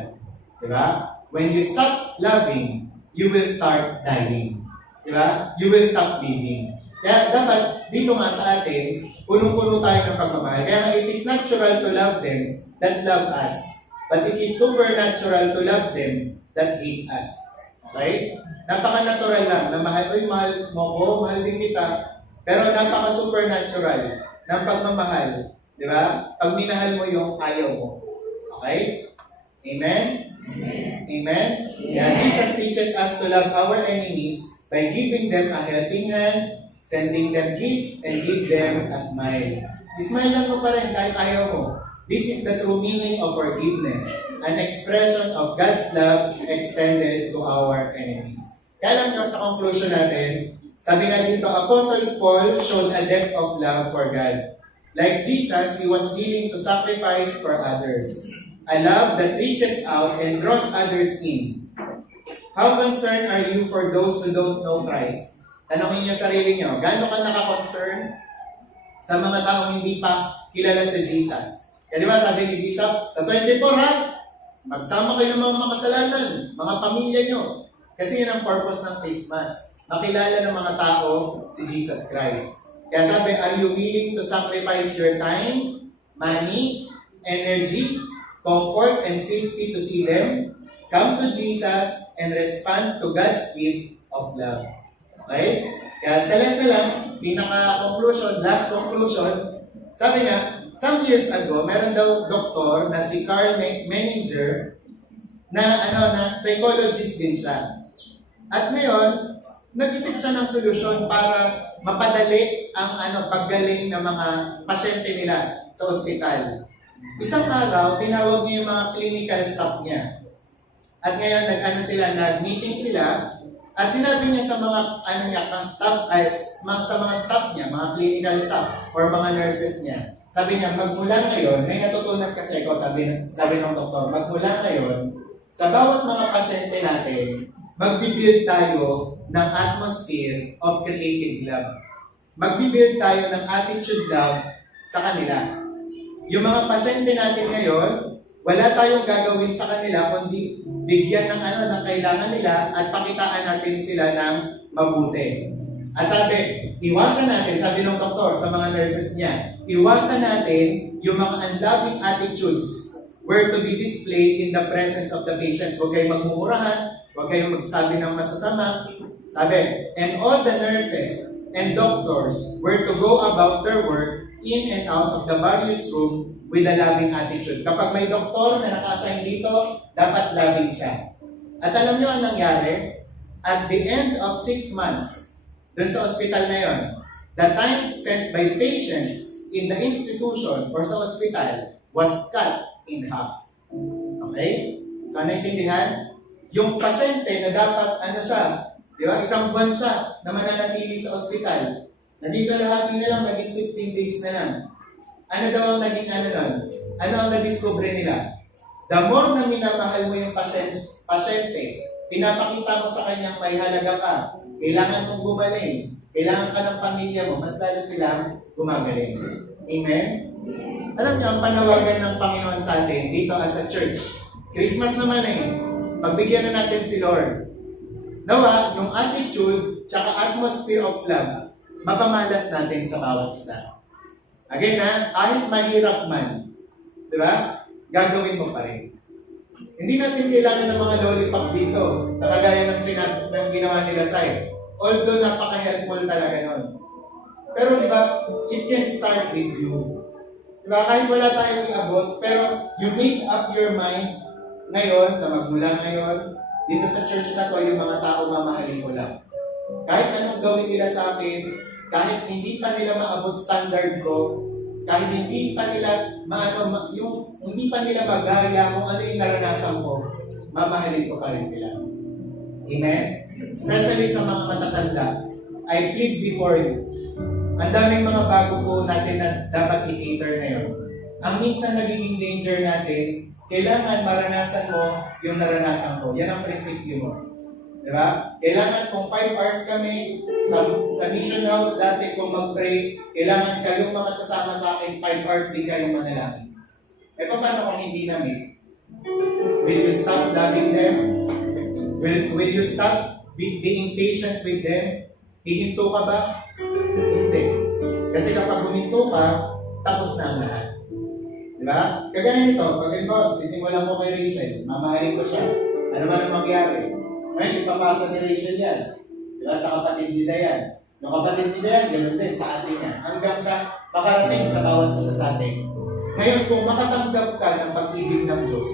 Diba? When you stop loving, you will start dying. Diba? You will stop living. Kaya dapat, dito nga sa atin, punong-puno tayo ng pagmamahal. Kaya it is natural to love them that love us. But it is supernatural to love them that hate us. Okay? Napaka-natural lang na mahal mo ko, mahal din kita. Pero napaka-supernatural ng pagmamahal. Di ba? Pag minahal mo yung ayaw mo. Okay? Amen? Amen? Yeah, Jesus teaches us to love our enemies by giving them a helping hand, sending them gifts, and give them a smile. Smile lang mo pa rin kahit ayaw mo. This is the true meaning of forgiveness, an expression of God's love extended to our enemies. Kaya lang sa conclusion natin, sabi nga dito, Apostle Paul showed a depth of love for God. Like Jesus, he was willing to sacrifice for others. A love that reaches out and draws others in. How concerned are you for those who don't know Christ? Tanongin niyo sarili niyo, gaano ka naka-concern sa mga taong hindi pa kilala si Jesus? Kaya di ba sabi ni Bishop, sa 24 ha, magsama kayo ng mga makasalanan, mga pamilya nyo. Kasi yun ang purpose ng Christmas. Makilala ng mga tao si Jesus Christ. Kaya sabi, are you willing to sacrifice your time, money, energy, comfort, and safety to see them? Come to Jesus and respond to God's gift of love. Okay? Kaya sa last na lang, pinaka-conclusion, last conclusion, sabi nga, some years ago, meron daw doktor na si Carl Menninger na psychologist din siya. At ngayon, nag-isip siya ng solusyon para mapadali ang paggaling ng mga pasyente nila sa ospital. Isang araw, tinawag niya yung mga clinical staff niya. At ngayon, nag-meeting sila, at sinabi niya sa mga sa mga staff niya, mga clinical staff or mga nurses niya. Sabi niya, magmula ngayon, may natutunan kasi ako, sabi ng doktor, magmula ngayon, sa bawat mga pasyente natin, magbibuild tayo ng atmosphere of creative love. Magbibuild tayo ng attitude love sa kanila. Yung mga pasyente natin ngayon, wala tayong gagawin sa kanila kundi bigyan ng ng kailangan nila at pakitaan natin sila ng mabuti. At sabi, iwasan natin, sabi ng doktor sa mga nurses niya, iwasan natin yung mga unloving attitudes were to be displayed in the presence of the patients. Huwag kayong magmumurahan, huwag kayong magsabi ng masasama. Sabi, and all the nurses and doctors were to go about their work in and out of the various room with a loving attitude. Kapag may doktor na naka-assign dito, dapat loving siya. At alam niyo ang nangyari? At the end of 6 months, dun sa ospital na yon, the time spent by patients in the institution or sa ospital was cut in half. Okay? So, naintindihan? Yung pasyente na dapat, di ba? Isang buwan siya na mananatili sa ospital. Nandito lahat na lang, naging 15 days na lang. Ano daw ang naging nun? Ano ang na-discover nila? The more na minamahal mo yung pasyente, pinapakita mo sa kanyang may halaga ka, kailangan mong gumaling, kailangan ka ng pamilya mo, mas lalo silang gumagaling. Amen? Alam niyo, ang panawagan ng Panginoon sa atin dito as a church, Christmas naman pagbigyan na natin si Lord. Nawa, yung attitude, tsaka atmosphere of love, mapamalas natin sa bawat isa. Again kahit mahirap man, di ba? Gagawin mo pa rin. Hindi natin kailangan ng mga lollipop dito, na kagaya ng ginawa nila Sai. Although napaka-helpful talaga nun. Pero di ba, it can start with you. Di ba? Kahit wala tayong iabot, pero you make up your mind ngayon, na magmula ngayon, dito sa church na to, yung mga tao mamahalin ko lang. Kahit anong gawin nila sa akin, kahit hindi pa nila maabot standard ko, kahit hindi pa nila hindi pa nila magaya kung ano yung naranasan ko, mamahalin ko pa rin sila. Amen? Especially sa mga matatanda, I plead before you. Ang daming mga bago po natin na dapat i-cater ngayon. Ang minsan nagiging danger natin, kailangan maranasan mo yung naranasan ko. Yan ang prinsipyo mo. Diba? Kailangan kung 5 hours kami sa mission house, dati kung mag-pray, kailangan kayong mga sasama sa akin, 5 hours din kayong manalangin. E paano kung hindi namin? Will you stop loving them? Will you stop being patient with them? Hihinto ka ba? Hindi. Kasi kapag huminto ka, tapos na ang lahat. Diba? Kagaya nito, pag sisimulan ko kay Rachel, mamahalin ko siya. Ano man ang mangyari? Ngayon, ipapasa ni Rachel yan. Diba? Sa kapatid nila yan. Yung kapatid ni Dayan, ganoon din sa atin niya. Hanggang sa makarating sa bawat isa sa atin. Ngayon, kung makatanggap ka ng pag-ibig ng Diyos,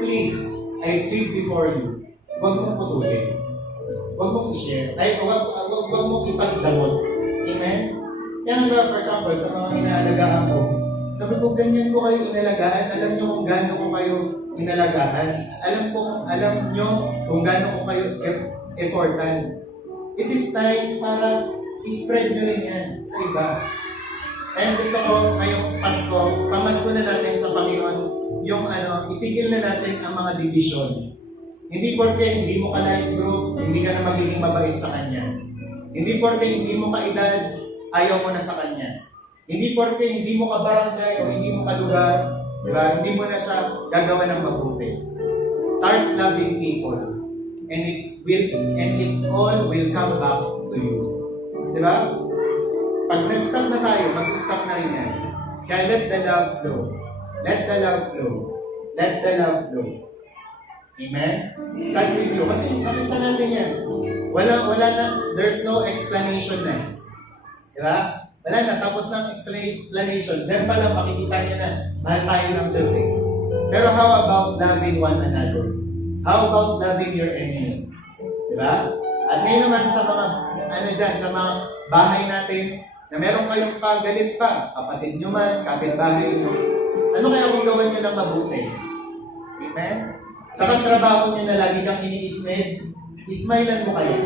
please, I plead before you, huwag mong putulin. Huwag mong i-share. Ay, huwag mong ipagdamot. Amen? Yan nga, for example, sa mga inaalagaan ko, sabi ko, ganyan ko kayo inalagaan. Alam nyo kung gaano ko kayo inalagaan. Alam nyo kung gaano ko kayo effortan. It is time para i-spread nyo rin yan sa iba. And gusto ko ngayong Pasko, pamasko na natin sa Panginoon yung itigil na natin ang mga division. Hindi porke hindi mo ka-life group, hindi ka na magiging mabait sa Kanya. Hindi porke hindi mo ka-edad, ayaw mo na sa Kanya. Hindi porke hindi mo ka-barangay o hindi mo ka-lugar, diba? Hindi mo na siya gagawa ng mabuti. Start loving people. And it all will come back to you. Diba? Pag nag-stop na tayo, mag-stop na rin yan. Kaya let the love flow. Let the love flow. Let the love flow. Amen? Start with you. Kasi nakita natin yan. Wala na, there's no explanation na. Diba? Wala na, tapos ng explanation. Diyan pa lang makikita niya na mahal tayo ng Diyos eh. Pero how about loving one another? How about loving your enemies? Diba? At ngayon naman sa mga, sa mga bahay natin, na meron kayong kagalit pa, kapatid nyo man, kapitbahay nyo, ano kaya kung gawin nyo ng mabuti? Amen? Sa katrabaho nyo na lagi kang ini-ismed, ismailan mo kayo.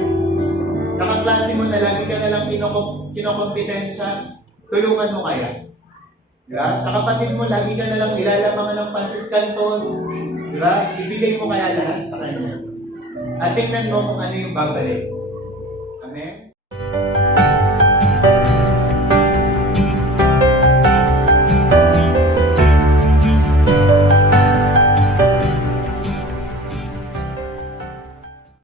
Sa kaklase mo na lagi ka na lang kinokompetensya, tulungan mo kaya. Diba? Sa kapatid mo, lagi ka na lang nilalamangan ng pansit canton, diba? Ibigay mo kaya lahat sa kanya. At tingnan mo kung ano yung babalik. Amen?